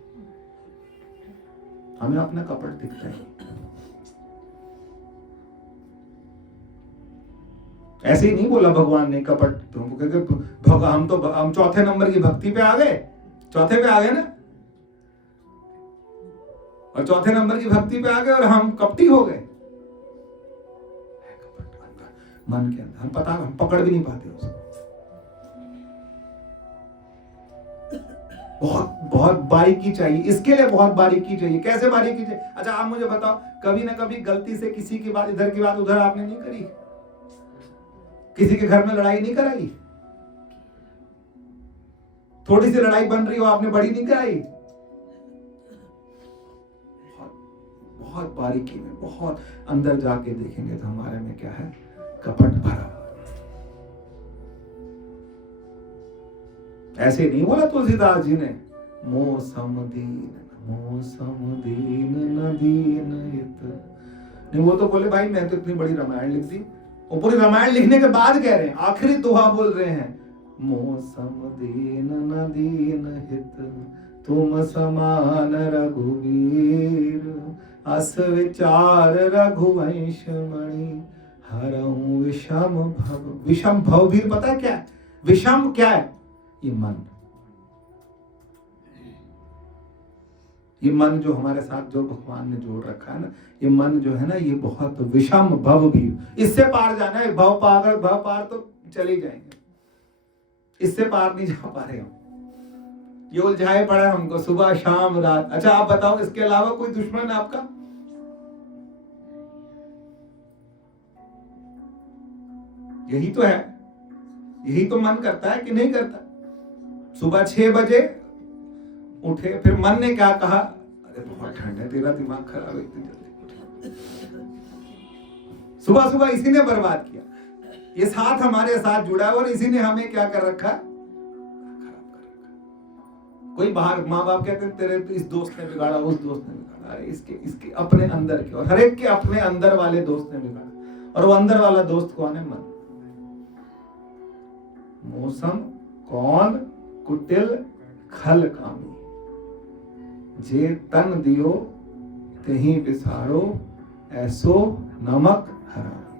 हमें अपना कपट दिखता है। ऐसे ही नहीं बोला भगवान ने कपट, क्योंकि हम चौथे नंबर की भक्ति पे आ गए, चौथे पे आ गए ना, और चौथे नंबर की भक्ति पे आ गए और हम कपटी हो गए। मन के अंदर हम पकड़ भी नहीं पाते उसको। बहुत बारीकी चाहिए इसके लिए, बहुत बारीकी चाहिए। कैसे बारीकी चाहिए? अच्छा आप मुझे बताओ, कभी ना कभी गलती से किसी की बात इधर की बात उधर आपने नहीं करी? किसी के घर में लड़ाई नहीं कराई? थोड़ी सी लड़ाई बन रही हो, आपने बड़ी नहीं कराई? बहुत बारीकी में, बहुत अंदर जाके देखेंगे तो हमारे में क्या है, कपट भरा। ऐसे नहीं बोला तुलसीदास जी ने, मोह समदीन न दीन हित। नहीं, वो तो बोले भाई मैं तो इतनी बड़ी रामायण लिख दी, और पूरी रामायण लिखने के बाद कह रहे हैं, आखिरी दोहा बोल रहे हैं, मोह समदीन न दीन हित, तुम समान रघुवीर, अस विचार रघुवंश मणि, हरहु विषम भव। विषम भवभीर पता है क्या है? विषम क्या है? ये मन, ये मन जो हमारे साथ जो भगवान ने जोड़ रखा है ना, ये मन जो है ना, ये बहुत विषम भवभीर। इससे पार जाना है, भव पार तो चले जाएंगे, इससे पार नहीं जा पा रहे हम, ये उलझाए पड़ा है हमको सुबह शाम रात। अच्छा आप बताओ, इसके अलावा कोई दुश्मन है आपका? यही तो है, यही तो मन करता है कि नहीं करता? सुबह 6 बजे उठे, फिर मन ने क्या कहा, अरे बहुत ठंड है, तेरा दिमाग खराब है, इतनी जल्दी उठे। सुबह सुबह इसी ने बर्बाद किया। ये साथ हमारे साथ जुड़ा है और इसी ने हमें क्या कर रखा, खराब कर रखा। कोई बाहर माँ बाप कहते हैं तेरे तो इस दोस्त ने बिगाड़ा, उस दोस्त ने बिगाड़ा, अरे इसके अपने अंदर के, और हर एक के अपने अंदर वाले दोस्त ने बिगाड़ा। और वो अंदर वाला दोस्त कौन है? मन। मौसम कौन कुटिल खल कामी, जे तन दियो तेहि बिसारो, ऐसो नमक हरामी।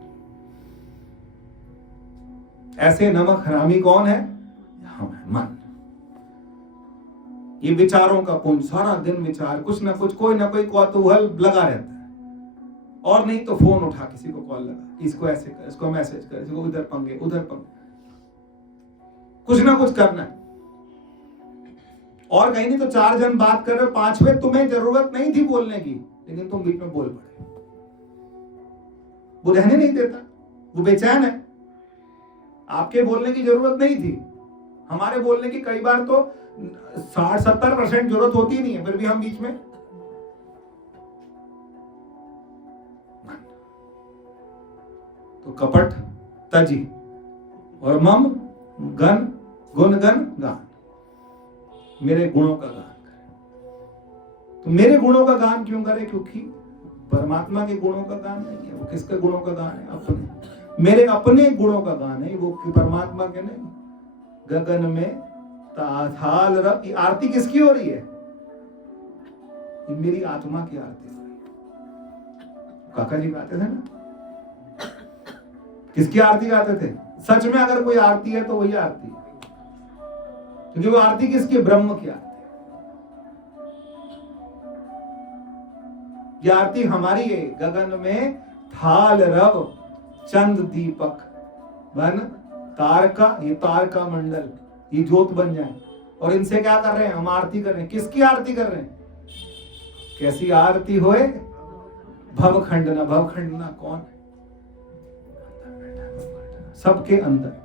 ऐसे नमक हरामी कौन है? हम है, मन। ये विचारों का पुंज, सारा दिन विचार, कुछ ना कुछ, कोई ना कोई कौतूहल लगा रहता है। और नहीं तो फोन उठा, किसी को कॉल लगा, इसको ऐसे कर, इसको मैसेज कर, इसको उधर पंगे, उधर पंगे, कुछ ना कुछ करना है। और कहीं नहीं तो 4 जन बात कर रहे हो, 5वें तुम्हें जरूरत नहीं थी बोलने की, लेकिन तुम बीच में बोल पड़े। वो रहने नहीं देता, वो बेचैन है। आपके बोलने की जरूरत नहीं थी, हमारे बोलने की कई बार तो 60-70% जरूरत होती नहीं है, फिर भी हम बीच में। तो कपट तजी और मम गन गुण गन गान, मेरे गुणों का गान करे। तो मेरे गुणों का गान क्यों करे? क्योंकि परमात्मा के गुणों का गान नहीं है, वो किसके गुणों का गान है? अपने, मेरे अपने गुणों का गान है वो, परमात्मा के नहीं। गगन में ताथाल रब, ये आरती किसकी हो रही है? ये मेरी आत्मा की आरती हो रही है। काका जी गाते थे ना, किसकी आरती गाते थे? सच में अगर कोई आरती है तो वही आरती है, क्योंकि वो आरती किसकी? ब्रह्म की आरती। ये आरती हमारी है। गगन में थाल रव चंद दीपक बन तारका, ये तारका मंडल, ये ज्योत बन जाए। और इनसे क्या कर रहे हैं? हम आरती कर रहे हैं। किसकी आरती कर रहे हैं? कैसी आरती होए भवखंडना। भवखंडना कौन है? सबके अंदर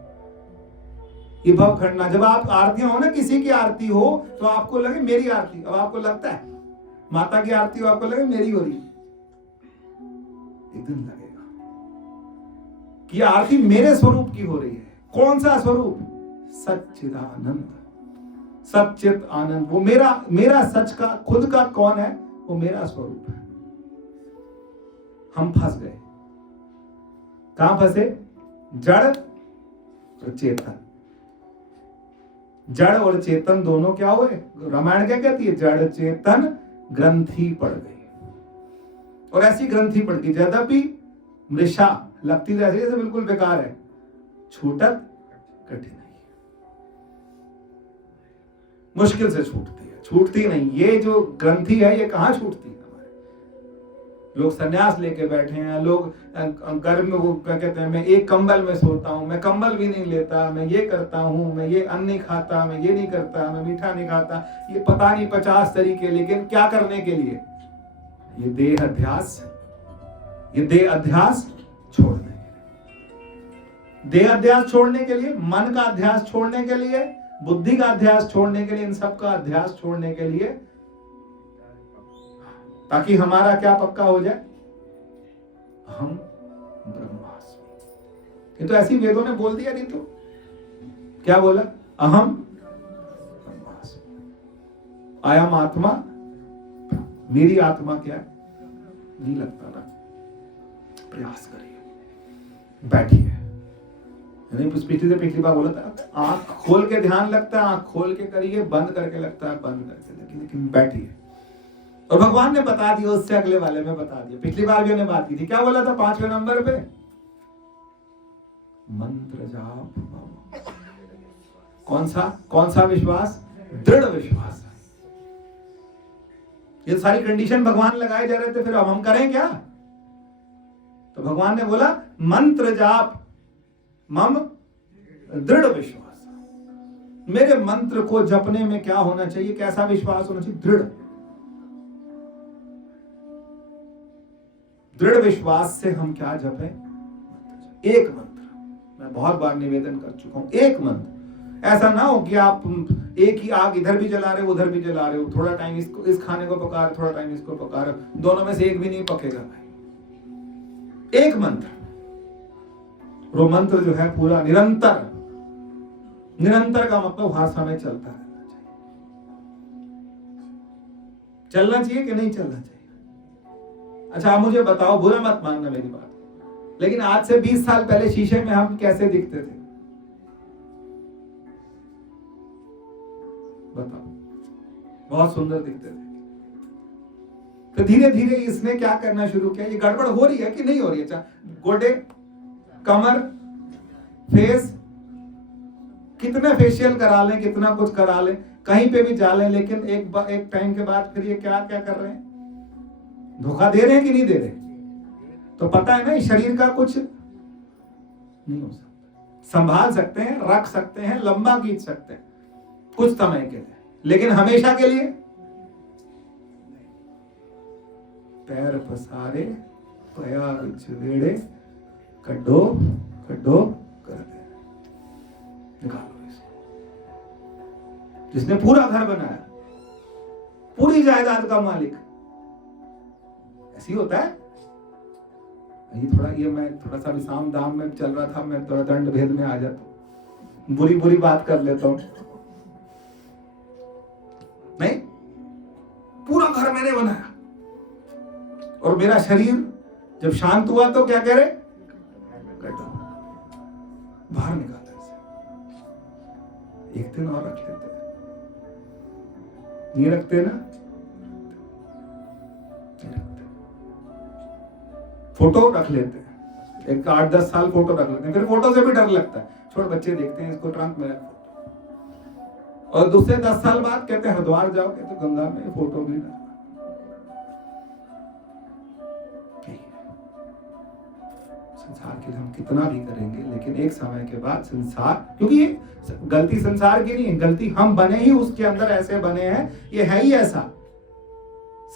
ये भवखंडना। जब आप आरतियां हो ना, किसी की आरती हो तो आपको लगे मेरी आरती, अब आपको लगता है माता की आरती हो, आपको लगे मेरी हो रही है। एक दिन लगेगा कि आरती मेरे स्वरूप की हो रही है। कौन सा स्वरूप? सच्चिदानंद, सच्चित आनंद। वो मेरा सच का, खुद का कौन है? वो मेरा स्वरूप है। हम फंस गए। कहां फंसे? जड़ और चेतन। जड़ और चेतन दोनों क्या हुए? रामायण क्या कहती है? जड़ चेतन ग्रंथि पड़ गई। और ऐसी ग्रंथि पड़ गई, यद्यपि मृषा लगती रहती है, बिल्कुल बेकार है, छूटत कठिन है, मुश्किल से छूटती है, छूटती नहीं। ये जो ग्रंथि है ये कहां छूटती है? लोग सन्यास लेके बैठे हैं, लोग गर्म में वो क्या कहते हैं, मैं एक कंबल में सोता हूं, मैं कंबल भी नहीं लेता, मैं ये करता हूं, मैं ये अन्न नहीं खाता, मैं ये नहीं करता, मैं मीठा नहीं खाता, ये पता नहीं 50 तरीके। लेकिन क्या करने के लिए? ये देह अध्यास, ये देह अध्यास छोड़ने के लिए, देह अध्यास छोड़ने के लिए, मन का अध्यास छोड़ने के लिए, बुद्धि का अध्यास छोड़ने के लिए, इन सब का अध्यास छोड़ने के लिए, ताकि हमारा क्या पक्का हो जाए? हम ब्रह्मास्मि। ये तो ऐसी वेदों ने बोल दिया। नहीं तो क्या बोला? अहम ब्रह्मास्मि, आई एम आत्मा। मेरी आत्मा क्या है? नहीं लगता ना? प्रयास करिए, बैठिए। पिछली बार बोला था, आंख खोल के ध्यान लगता है, आंख खोल के करिए, बंद करके लगता है बंद करके, लेकिन बैठिए। और भगवान ने बता दिया, उससे अगले वाले में बता दिया। पिछली बार भी हमने बात की थी, क्या बोला था 5वें नंबर पे? मंत्र जाप। कौन सा विश्वास? दृढ़ विश्वास। ये सारी कंडीशन भगवान लगाए जा रहे थे, फिर अब हम करें क्या? तो भगवान ने बोला मंत्र जाप मम दृढ़ विश्वास। मेरे मंत्र को जपने में क्या होना चाहिए? कैसा विश्वास होना चाहिए? दृढ़। दृढ़ विश्वास से हम क्या जपें? एक मंत्र। मैं बहुत बार निवेदन कर चुका हूं, एक मंत्र। ऐसा ना हो कि आप एक ही आग इधर भी जला रहे हो उधर भी जला रहे हो, थोड़ा टाइम इसको इस खाने को पका रहे, थोड़ा टाइम इसको पका रहे, दोनों में से एक भी नहीं पकेगा भाई। एक मंत्र, वो मंत्र जो है पूरा निरंतर, निरंतर का मतलब हर समय चलता रहना चाहिए। चलना चाहिए कि नहीं चलना चाहिए? अच्छा आप मुझे बताओ, बुरा मत मानना मेरी बात, लेकिन आज से 20 साल पहले शीशे में हम कैसे दिखते थे? बताओ, बहुत सुंदर दिखते थे। तो धीरे धीरे इसने क्या करना शुरू किया, ये गड़बड़ हो रही है कि नहीं हो रही है? अच्छा, गोडे, कमर, फेस, कितने फेशियल करा लें, कितना कुछ करा लें, कहीं पे भी जा लें, लेकिन एक टाइम के बाद फिर ये क्या क्या कर रहे हैं? धोखा दे रहे हैं कि नहीं दे रहे? तो पता है ना, शरीर का कुछ नहीं हो सकता। संभाल सकते हैं, रख सकते हैं, लंबा खींच सकते हैं कुछ समय के लिए, लेकिन हमेशा के लिए पैर पसारे, पैर चुगेड़े, कड्डो कड्डो कर दे, निकालो इसको। जिसने पूरा घर बनाया, पूरी जायदाद का मालिक, ऐसी होता है। मैं थोड़ा सा विषाम दाम में चल रहा था, मैं थोड़ा दंड भेद में आ जाता हूं, बुरी बुरी बात कर लेता हूं। नहीं, पूरा घर मैंने बनाया और मेरा शरीर जब शांत हुआ तो क्या कह रहे? बाहर निकाला इसे, एक दिन और रख लेते हैं, नहीं रखते ना? फोटो रख लेते हैं, एक 8-10 साल फोटो रख लेते हैं, फिर फोटो से भी डर लगता है, छोड़ बच्चे देखते हैं इसको, ट्रंक में रखो। और दूसरे 10 साल बाद कहते हैं हरिद्वार जाओ, कहते तो गंगा में फोटो भी ना। संसार के लिए हम कितना भी करेंगे, लेकिन एक समय के बाद संसार, क्योंकि ये गलती संसार की नहीं है, गलती हम बने ही उसके अंदर ऐसे बने हैं, ये है ही ऐसा,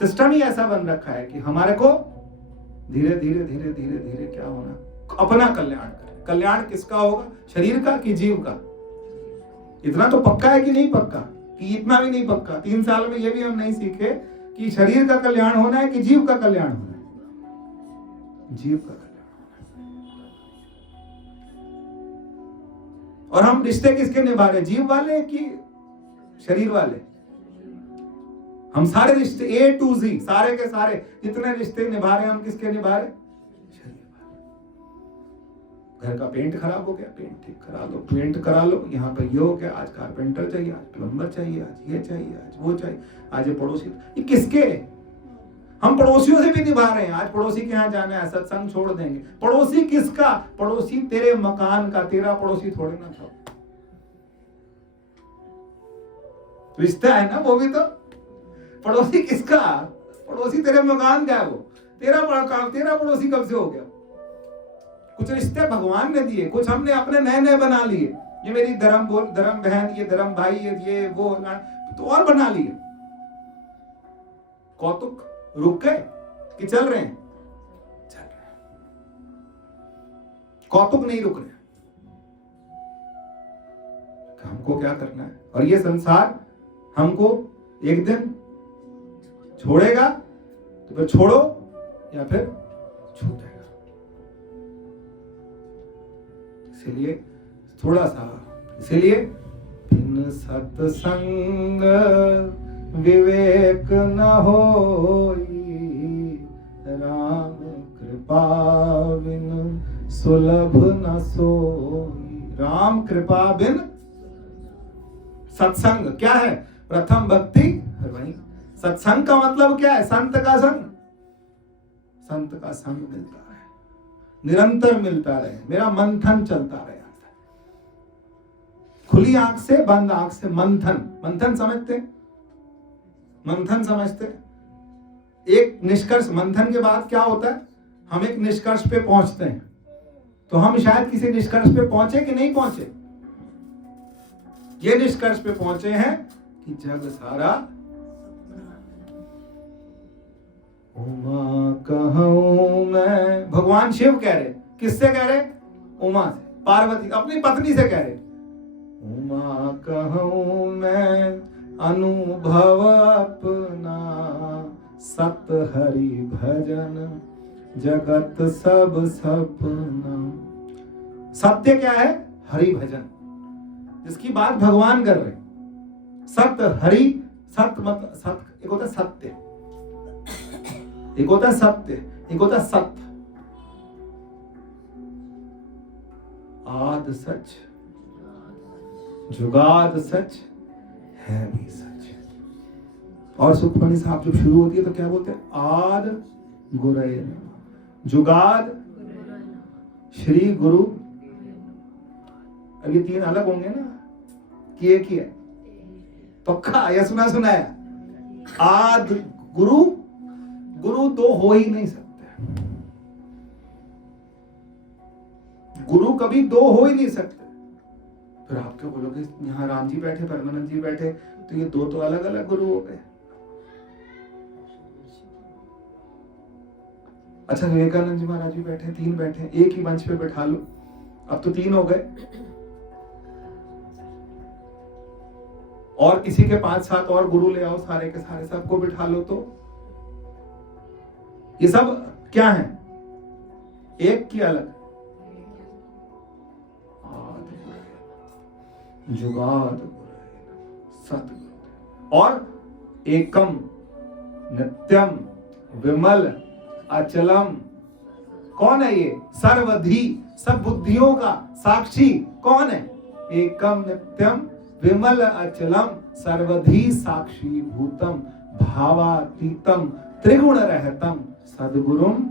सिस्टम ही ऐसा बन रखा है कि हमारे को धीरे धीरे धीरे धीरे धीरे क्या होना, अपना कल्याण करें। कल्याण किसका होगा? शरीर का कि जीव का? इतना तो पक्का है कि नहीं पक्का? कि इतना भी नहीं पक्का? 3 साल में ये भी हम नहीं सीखे कि शरीर का कल्याण होना है कि जीव का कल्याण होना है? जीव का कल्याण। और हम रिश्ते किसके निभा रहे? जीव वाले कि शरीर वाले? हम सारे रिश्ते A to Z, सारे के सारे जितने रिश्ते निभा रहे हैं, हम किसके निभा रहे? शरीर वाले। घर का पेंट खराब हो गया, पेंट ठीक करा लो, पेंट करा लो, यहाँ पर ये हो गया, आज कारपेंटर चाहिए, आज प्लम्बर चाहिए, आज ये चाहिए, आज वो चाहिए, आज ये पड़ोसी, ये किसके? हम पड़ोसियों से भी निभा रहे हैं। आज पड़ोसी के यहाँ जाना है, सत्संग छोड़ देंगे। पड़ोसी किसका? पड़ोसी तेरे मकान का, तेरा पड़ोसी थोड़े ना था। रिश्ता है ना वो भी तो। पड़ोसी किसका? पड़ोसी तेरे मकान का है, वो तेरा पड़ोसी कब से हो गया? कुछ रिश्ते भगवान ने दिए, कुछ हमने अपने नए नए बना लिए। ये मेरी धर्म बहन, ये धर्म भाई, ये वो, तो और बना लिए। कौतुक रुक गए कि चल रहे हैं? चल रहे हैं। कौतुक नहीं रुक रहे। हमको क्या करना है? और ये संसार हमको एक दिन छोड़ेगा, तो फिर छोड़ो या फिर छूटेगा। इसीलिए थोड़ा सा, इसीलिए बिन सत्संग विवेक न होई, राम कृपा बिन सुलभ न सोई। राम कृपा बिन सत्संग क्या है? प्रथम भक्ति। वही सत्संग का मतलब क्या है? संत का संग। संत का संग मिलता रहे, निरंतर मिलता रहे, मेरा मंथन चलता रहे। खुली आंख से, बंद आंख से मंथन। मंथन समझते? मंथन समझते? एक निष्कर्ष, मंथन के बाद क्या होता है? हम एक निष्कर्ष पे पहुंचते हैं। तो हम शायद किसी निष्कर्ष पे पहुंचे कि नहीं पहुंचे? ये निष्कर्ष पे पहुंचे हैं कि जग सारा उमा कहूं मैं। भगवान शिव कह रहे, किससे कह रहे? उमा से, पार्वती अपनी पत्नी से कह रहे उमा कहूँ मैं अनुभव अपना, सत हरि भजन जगत सब सपना। सत्य क्या है? हरि भजन, जिसकी बात भगवान कर रहे। सत हरि, सत मतलब सत, एक होता है सत्य, एक होता है सत्य, एक होता है सत्य। आद सच जुगाद सच है भी सच। और सुखमणि साहब जब शुरू होती है तो क्या बोलते हैं? आद गुरय जुगाद श्री गुरु। अब ये तीन अलग होंगे ना कि एक ही है? पक्का या सुना सुना है? आद गुरु, गुरु दो हो ही नहीं सकते, गुरु कभी दो हो ही नहीं सकते। फिर आप क्या बोलोगे, यहाँ राम जी बैठे, परमानंद जी बैठे, तो ये दो तो अलग अलग गुरु हो गए। अच्छा, विवेकानंद जी महाराज जी बैठे, तीन बैठे, एक ही मंच पे बैठा लो, अब तो तीन हो गए। और किसी के 5-7 और गुरु ले आओ, सारे के सारे सबको बिठा लो, तो ये सब क्या है? एक की अलग। जुगाद सतगुरु और एकम नित्यम विमल अचलम। कौन है ये? सर्वधि, सब बुद्धियों का साक्षी कौन है? एकम नित्यम विमल अचलम सर्वधि साक्षी भूतम भावातीतम त्रिगुण रहतम सद्गुरुम।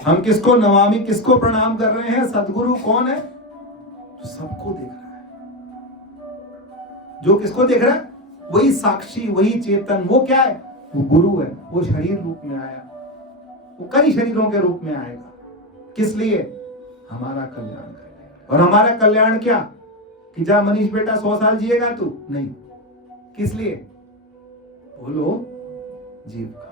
हम किसको नमामि, किसको प्रणाम कर रहे हैं? सद्गुरु कौन है? जो सबको देख रहा है। जो किसको देख रहा है? वही साक्षी, वही चेतन। वो क्या है? वो गुरु है। वो शरीर रूप में आया, वो कई शरीरों के रूप में आएगा। किस लिए? हमारा कल्याण करेगा। और हमारा कल्याण क्या? कि जा मनीष बेटा 100 साल जिएगा तू? नहीं। किस लिए? बोलो, जीव का,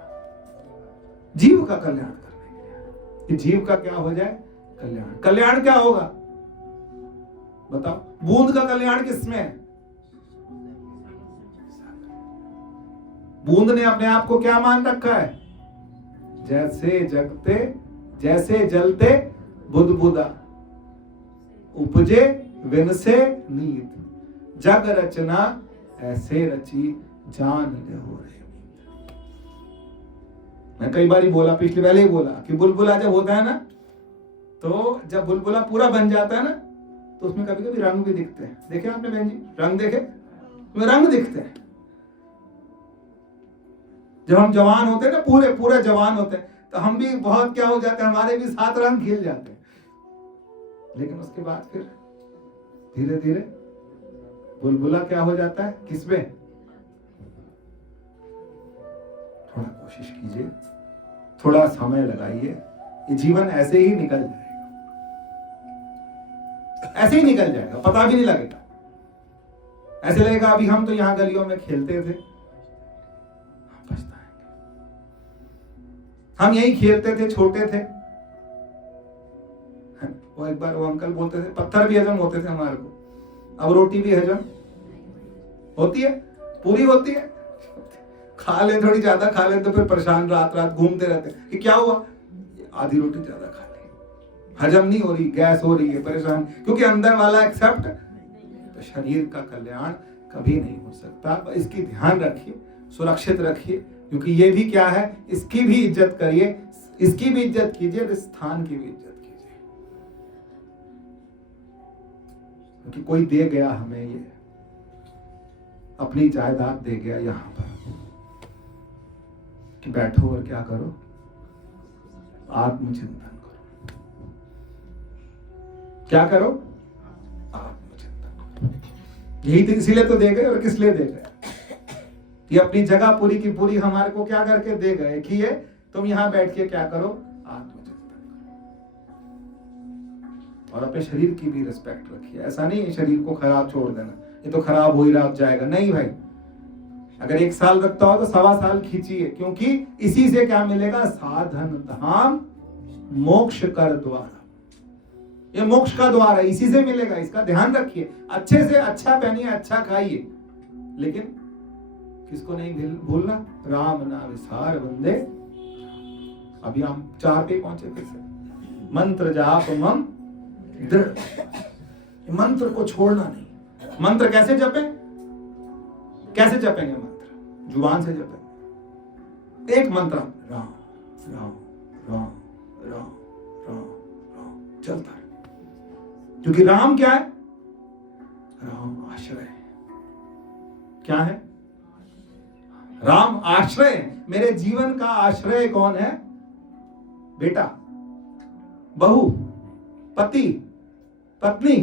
जीव का कल्याण करने के लिए। कि जीव का क्या हो जाए? कल्याण। कल्याण क्या होगा बताओ? बूंद का कल्याण किसमें है? बूंद ने अपने आप को क्या मान रखा है? जैसे जगते, जैसे जलते बुदबुदा, उपजे विनसे नीत, जग रचना ऐसे रची जान ले हो रही। मैं कई बार बोला, पिछली पहले ही बोला कि बुलबुला जब होता है ना, तो जब बुलबुला पूरा बन जाता है ना, तो उसमें कभी कभी रंग भी दिखते हैं। देखे आपने बहन जी? रंग देखे? उसमें रंग दिखते हैं। जब हम जवान होते हैं ना, पूरे पूरे जवान होते हैं, तो हम भी बहुत क्या हो जाते हैं, हमारे भी 7 रंग खिल जाते हैं। लेकिन उसके बाद फिर धीरे धीरे बुलबुला क्या हो जाता है? किसमें? थोड़ा कोशिश कीजिए, थोड़ा समय लगाइए, ये जीवन ऐसे ही निकल जाएगा, ऐसे ही निकल जाएगा, पता भी नहीं लगेगा। ऐसे लगेगा अभी हम तो यहाँ गलियों में खेलते थे, हम यही खेलते थे, छोटे थे। वो एक बार वो अंकल बोलते थे पत्थर भी हजम होते थे हमारे को, अब रोटी भी हजम होती है, पूरी होती है। खा ले, थोड़ी ज्यादा खा ले तो फिर परेशान, रात रात घूमते रहते कि क्या हुआ, आधी रोटी ज्यादा खा ली, हजम नहीं हो रही, गैस हो रही है, परेशान, क्योंकि अंदर वाला एक्सेप्ट। तो शरीर का कल्याण कभी नहीं हो सकता। इसकी ध्यान रखिए, सुरक्षित रखिए, क्योंकि ये भी क्या है, इसकी भी इज्जत करिए, इसकी भी इज्जत कीजिए, इस स्थान की भी इज्जत कीजिए, क्योंकि कोई दे गया हमें, ये अपनी जायदाद दे गया यहां पर कि बैठो और क्या करो, आत्मचिंतन करो। क्या करो? आत्मचिंतन करो। यही इसीलिए तो दे गए। और किस लिए दे गए? ये अपनी जगह पूरी की पूरी हमारे को क्या करके दे गए कि ये तुम यहां बैठ के क्या करो? आत्मचिंतन करो। और अपने शरीर की भी रिस्पेक्ट रखिए। ऐसा नहीं है शरीर को खराब छोड़ देना, ये तो खराब हो ही रहा जाएगा, नहीं भाई। अगर 1 साल रखता हो तो 1.25 साल खींचिए, क्योंकि इसी से क्या मिलेगा? साधन धाम मोक्ष कर द्वारा। ये मोक्ष का द्वार है, इसी से मिलेगा, इसका ध्यान रखिए। अच्छे से अच्छा पहनिए, अच्छा खाइए, लेकिन किसको नहीं भूलना? राम नाम विसार वंदे। अभी हम 4 पे पहुंचे फिर से। मंत्र जाप मम दृढ़। मंत्र को छोड़ना नहीं। मंत्र कैसे जपे? कैसे जपेंगे मंत्र? जुबान से जपेंगे। एक मंत्र राम राम राम राम राम राम चलता है, क्योंकि राम क्या है? राम आश्रय। क्या है? राम आश्रय। मेरे जीवन का आश्रय कौन है? बेटा, बहू, पति, पत्नी।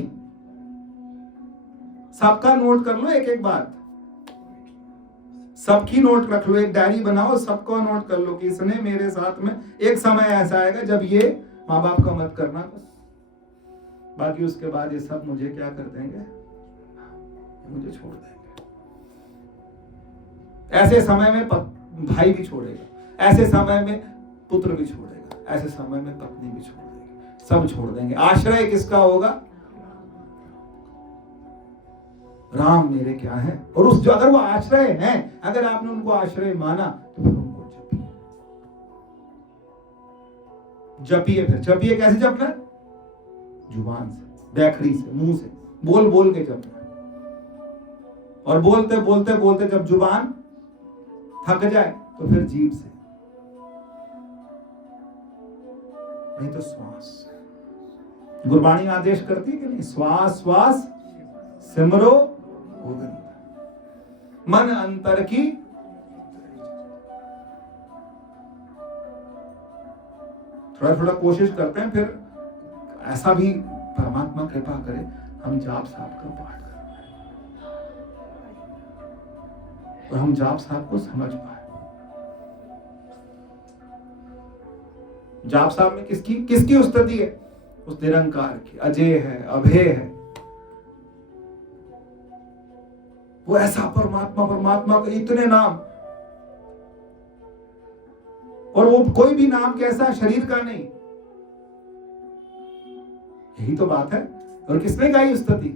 सबका नोट कर लो, एक एक बात सबकी नोट रख लो, एक डायरी बनाओ, सबको नोट कर लो कि इसने मेरे साथ में। एक समय ऐसा आएगा जब ये माँ बाप का मत करना बस, बाकी उसके बाद ये सब मुझे क्या कर देंगे? मुझे छोड़ देंगे। ऐसे समय में भाई भी छोड़ेगा, ऐसे समय में पुत्र भी छोड़ेगा, ऐसे समय में पत्नी भी छोड़ देगी, सब छोड़ देंगे। आश्रय किसका होगा? राम मेरे क्या है? और उस जो अगर वो आश्रय है, अगर आपने उनको आश्रय माना तो फिर उनको जपिए। जपिए, फिर जपिए। कैसे जपना? जुबान से, बैखड़ी से, मुंह से, बोल बोल के जपना। और बोलते बोलते बोलते जब जुबान थक जाए तो फिर जीभ से, नहीं तो श्वास। गुरबाणी आदेश करती है कि नहीं? श्वास श्वास सिमरो गोविंद, मन अंतर की। थोड़ा थोड़ा कोशिश करते हैं, फिर ऐसा भी परमात्मा कृपा करे हम जाप साहब का पाठ कर और हम जाप साहब को समझ पाए। जाप साहब में किसकी किसकी उस्तति है? उस निरंकार की। अजय है, अभय है, वो ऐसा परमात्मा, परमात्मा के इतने नाम, और वो कोई भी नाम कैसा? शरीर का नहीं। यही तो बात है। और किसने गाई स्तुति?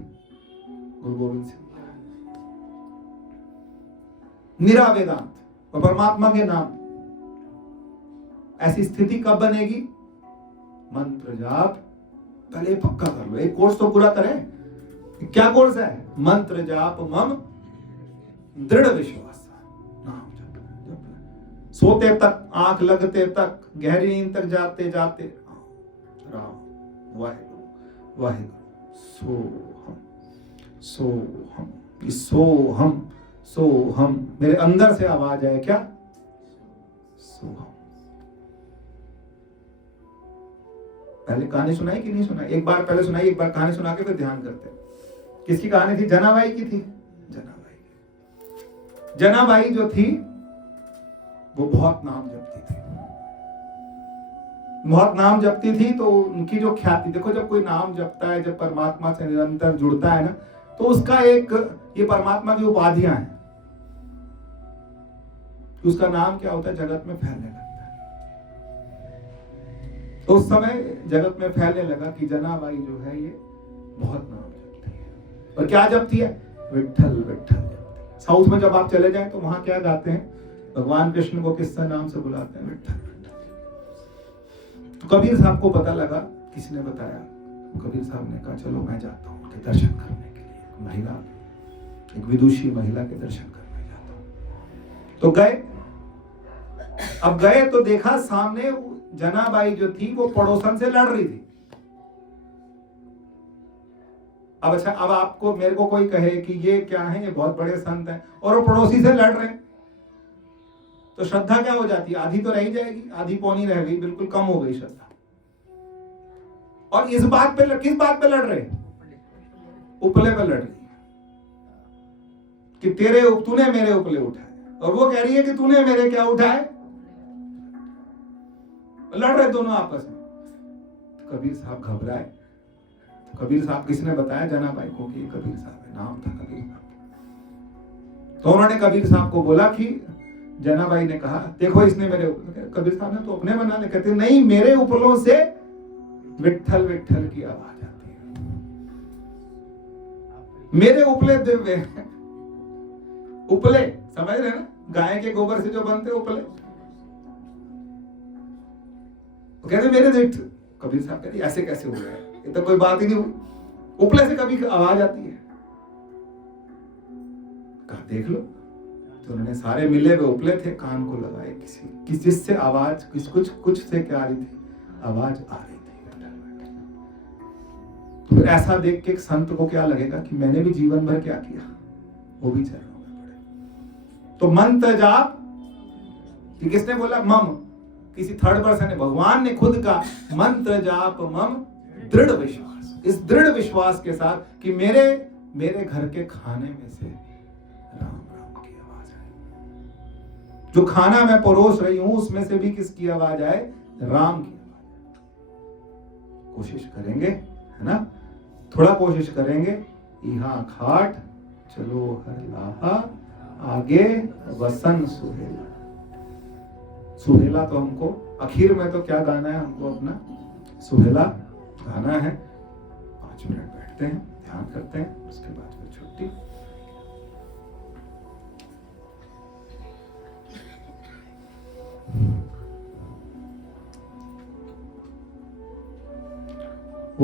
गुरु गोविंद सिंह। निरा वेदांत और परमात्मा के नाम। ऐसी स्थिति कब बनेगी? मंत्र जाप पहले पक्का कर लो। एक कोर्स तो पूरा करें। क्या कोर्स है? मंत्र जाप मम दृढ़ विश्वास। नाम जप, सोते तक, आंख लगते तक, गहरी नींद तक जाते जाते राम वाहिगुरु वाहिगुरु सोहम सोहम। सोहम सोहम मेरे अंदर से आवाज है क्या? सोहम। पहले कहानी सुनाई कि नहीं सुनाई? एक बार पहले सुनाई, एक बार कहानी सुना के फिर ध्यान करते। किसकी कहानी थी? जनाबाई की थी। जनाबाई जो थी वो बहुत नाम जपती थी, बहुत नाम जपती थी। तो उनकी जो ख्याति, देखो जब कोई नाम जपता है, जब परमात्मा से निरंतर जुड़ता है ना, तो उसका एक, ये परमात्मा की उपाधियां हैं, उसका नाम क्या होता है? जगत में फैलने लगता है। तो उस समय जगत में फैलने लगा कि जनाबाई जो है ये बहुत नाम जपती है। और क्या जपती है? विट्ठल विट्ठल। साउथ में जब आप चले जाएं तो वहां क्या गाते हैं? भगवान कृष्ण को किस नाम से बुलाते हैं? विट्ठल विट्ठल। तो कबीर साहब को पता लगा, किसी ने बताया। कबीर साहब ने कहा चलो मैं जाता हूँ उनके दर्शन करने के लिए। महिला, एक विदुषी महिला के दर्शन करने जाता हूँ। तो गए। अब गए तो देखा सामने जनाबाई जो थी वो पड़ोसन से लड़ रही थी। अब अच्छा, अब आपको मेरे को कोई कहे कि ये क्या है, ये बहुत बड़े संत हैं और वो पड़ोसी से लड़ रहे हैं, तो श्रद्धा क्या हो जाती है? आधी तो रह जाएगी, आधी पौनी रह गई, बिल्कुल कम हो गई श्रद्धा। और इस बात पे, किस बात पे लड़ रहे? उपले पे लड़ रही कि तूने मेरे उपले उठाए, और वो कह रही है कि तूने मेरे क्या उठाए। लड़ रहे दोनों आपस में। तो कबीर साहब घबराए। तो कबीर साहब, किसने बताया जनाबाई को कि कबीर साहब है, नाम था कबीर साहब। तो उन्होंने कबीर साहब को बोला कि जनाबाई ने कहा देखो इसने मेरे, कबीर साहब ने तो अपने बना ले। कहते नहीं, मेरे उपलों से विट्ठल विट्ठल की आवाज आती है। मेरे उपले दिव्य हैं। उपले समझ रहे ना, गाय के गोबर से जो बनते उपले, तो कहते मेरे देख, कबीर साहब कहते ऐसे कैसे हो गया, ये तो कोई बात ही नहीं हुई, उपले से कभी आवाज आती है। कहा देख लो, तो उन्होंने सारे मिले हुए उपले थे, कान को लगाए, किसी जिससे आवाज कुछ से क्या आ रही थी, आवाज आ रही थी। तो फिर ऐसा देख के एक संत को क्या लगेगा कि मैंने भी जीवन भर क्या किया, वो भी चरणों में पड़े। तो मंत्र जाप, कि किसने बोला, मम, किसी थर्ड पर्सन ने, भगवान ने खुद का मंत्र जाप मम दृढ़ विश्वास, इस दृढ़ विश्वास के साथ कि मेरे घर के खाने में से राम राम की आवाज आए, जो खाना मैं परोस रही हूं उसमें से भी किसकी आवाज आए, राम की आवाज। कोशिश करेंगे, है ना, थोड़ा कोशिश करेंगे। यहाँ खाट चलो हर लाहा, आगे वसन सुहेला। सुहेला तो हमको आखिर में तो क्या गाना है, हमको अपना सुहेला गाना है। 5 मिनट बैठते हैं, ध्यान करते हैं, उसके बाद फिर छुट्टी। ओ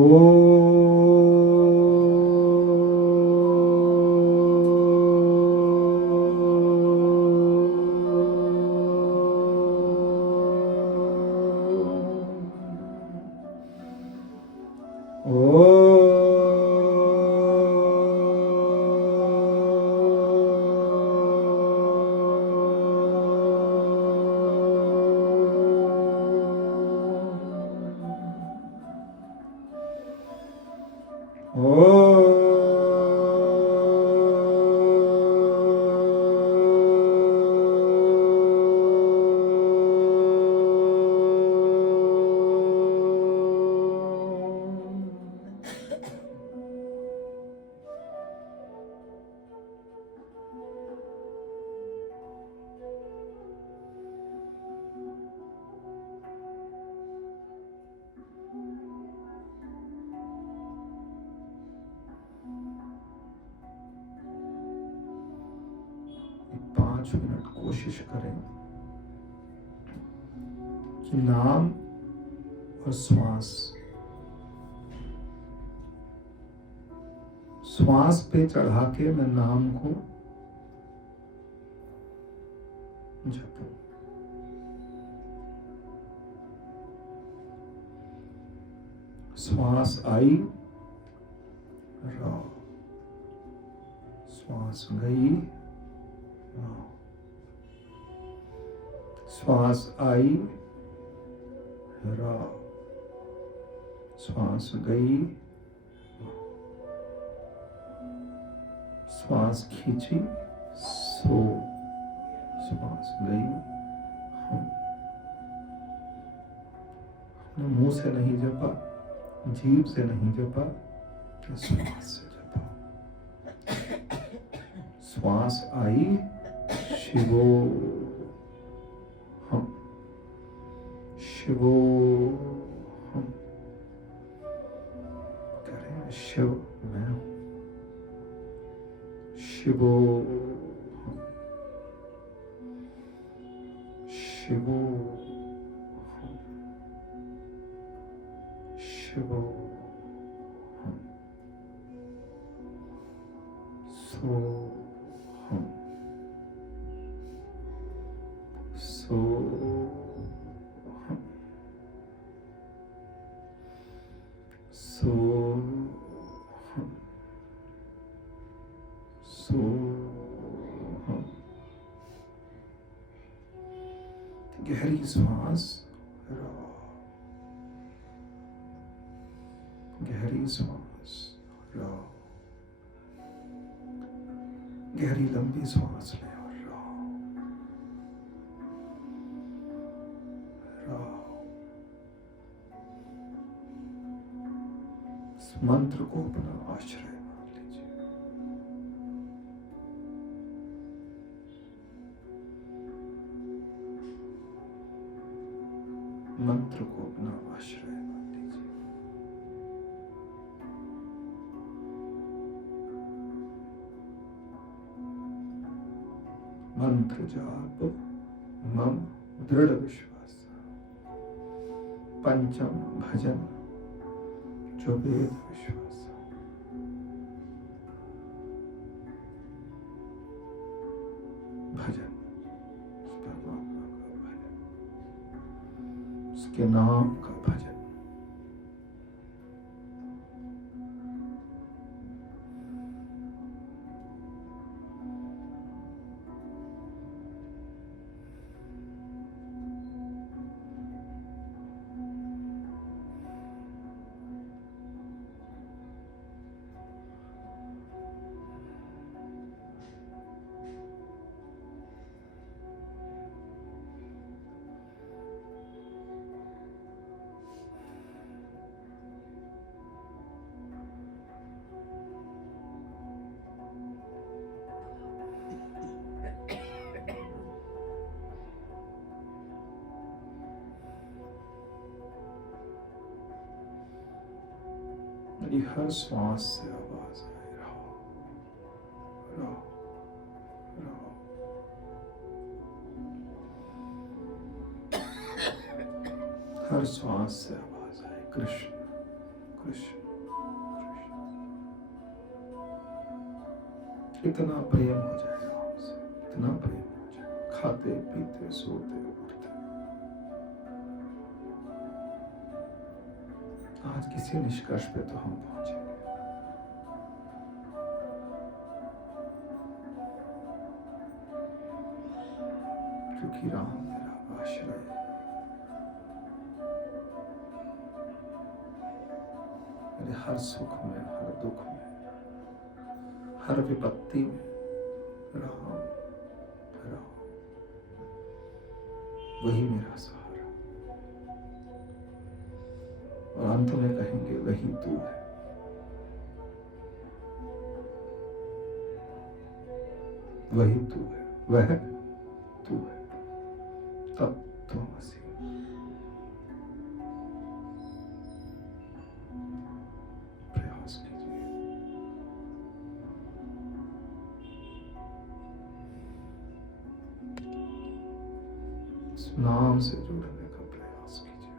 कोशिश करें कि नाम और श्वास पे चढ़ा के मैं नाम को जपूं। श्वास आई रा, श्वास गई रा, श्वास आई रा, श्वास गई, श्वास खींची सो, श्वास गई हम। मुंह से नहीं जपा, जीभ से नहीं जपा, श्वास से जपा। श्वास आई शिवो हम, शिवो हम करें, शिव मैं हूं, शिवो हम, शिवो हम, शिवो हम, सो हम, सो हम, सो हम, सो हम। गहरी श्वास, गहरी श्वास, गहरी लंबी श्वास ले और इस मंत्र को अपना आश्रय मान लीजिए। मंत्र को अपना आश्रय मान लीजिए। मंत्र जाप मम दृढ़ विश्वास। पंचम भजन जो वेद विश्वास। भजन परमात्मा का भजन, उसके नाम का भजन। मेरी हर श्वास से आवाज आए, रहो रहो रहो। हर श्वास से आवाज आए, कृष्ण कृष्ण कृष्ण। इतना प्रेम हो जाए राम से, इतना प्रेम हो जाए, खाते पीते सोते उठते। आज किसी निष्कर्ष पे तो हम पहुंचेंगे। क्योंकि राम मेरा आश्रय है। मेरे हर सुख में, हर दुख में, हर विपत्ति में राम राम, वही मेरा सहारा। और अंत में कहेंगे वही तू है। वही तू है, वह तू है, तत्त्वमसि। प्रयास कीजिए, इस नाम से जुड़ने का प्रयास कीजिए।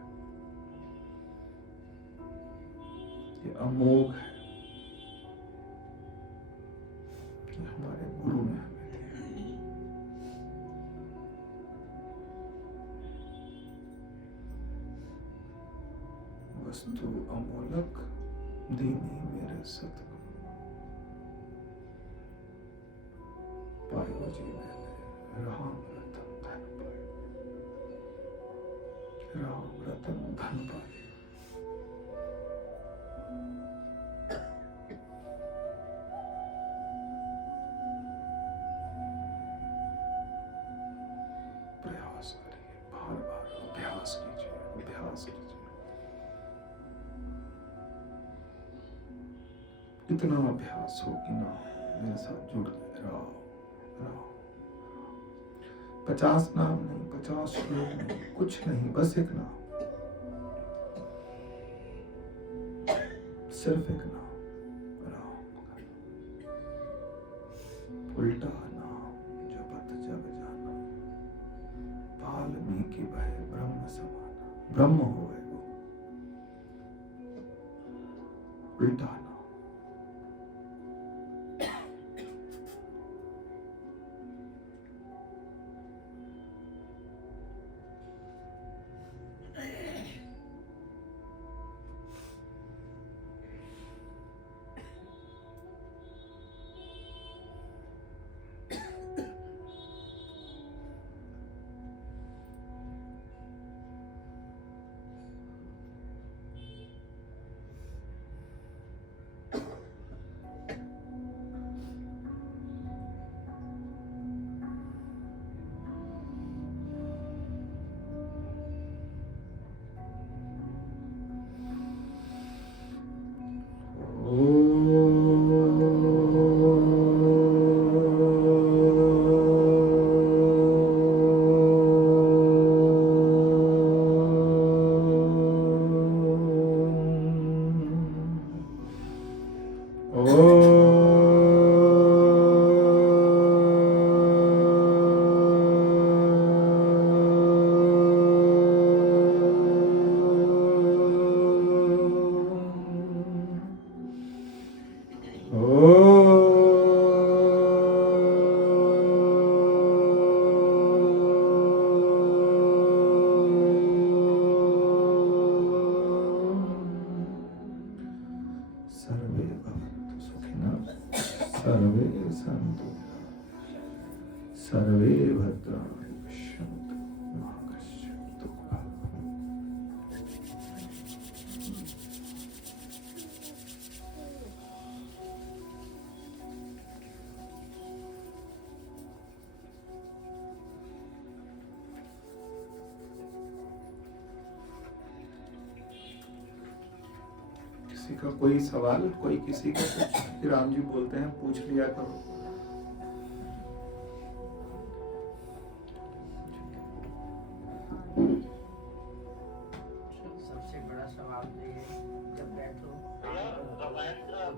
ये अमोघ है, ये हमारे गुरु ने हमें दिया। वस्तु अमोलक दीनी मेरे सतगुरु, पायो जी मैंने राम रतन धन पाए, राम रतन धन पाए। प्रयास करिए, बार बार अभ्यास कीजिए, अभ्यास कीजिए। इतना अभ्यास हो कि ना मेरे साथ जुड़ गए। राम राम। 50 नाम नहीं, 50 श्लोक नहीं, कुछ नहीं, बस एक नाम, सिर्फ एक नाम, राम। उल्टा नाम जपत जग जाना, वाल्मीकि भय ब्रह्म समाना। ब्रह्म हो गए वो, उल्टा नाम। सन्तु सर्वे भद्राणि पश्यन्तु मा कश्चित् दुःखभाग्। किसी का कोई सवाल, कोई किसी का कुछ, राम जी बोलते हैं पूछ लिया करो। सबसे बड़ा सवाल ये है, जब बैठो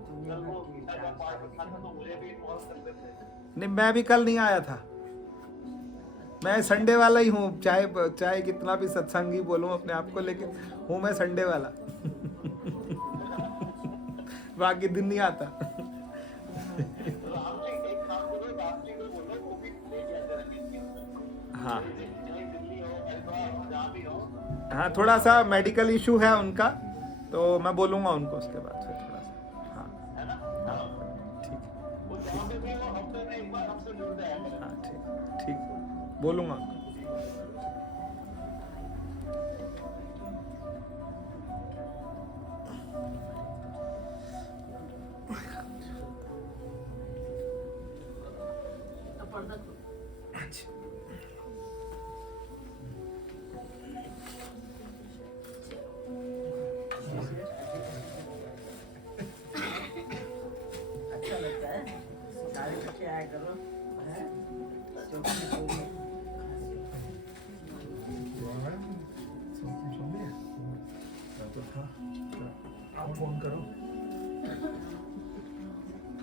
दुनिया भर की नहीं, मैं भी कल नहीं आया था। मैं संडे वाला ही हूँ, चाहे चाहे कितना भी सत्संगी बोलूं अपने आप को, लेकिन हूँ मैं संडे वाला। बाकी दिन नहीं आता। हाँ हाँ, थोड़ा सा मेडिकल इशू है उनका, तो मैं बोलूंगा उनको उसके बाद फिर थोड़ा सा। हाँ हाँ ठीक है, हाँ ठीक ठीक, बोलूंगा उनको। अच्छा लगता है, सारे बच्चे आया करो, हैं? चौकी पूरी। आप फोन करो।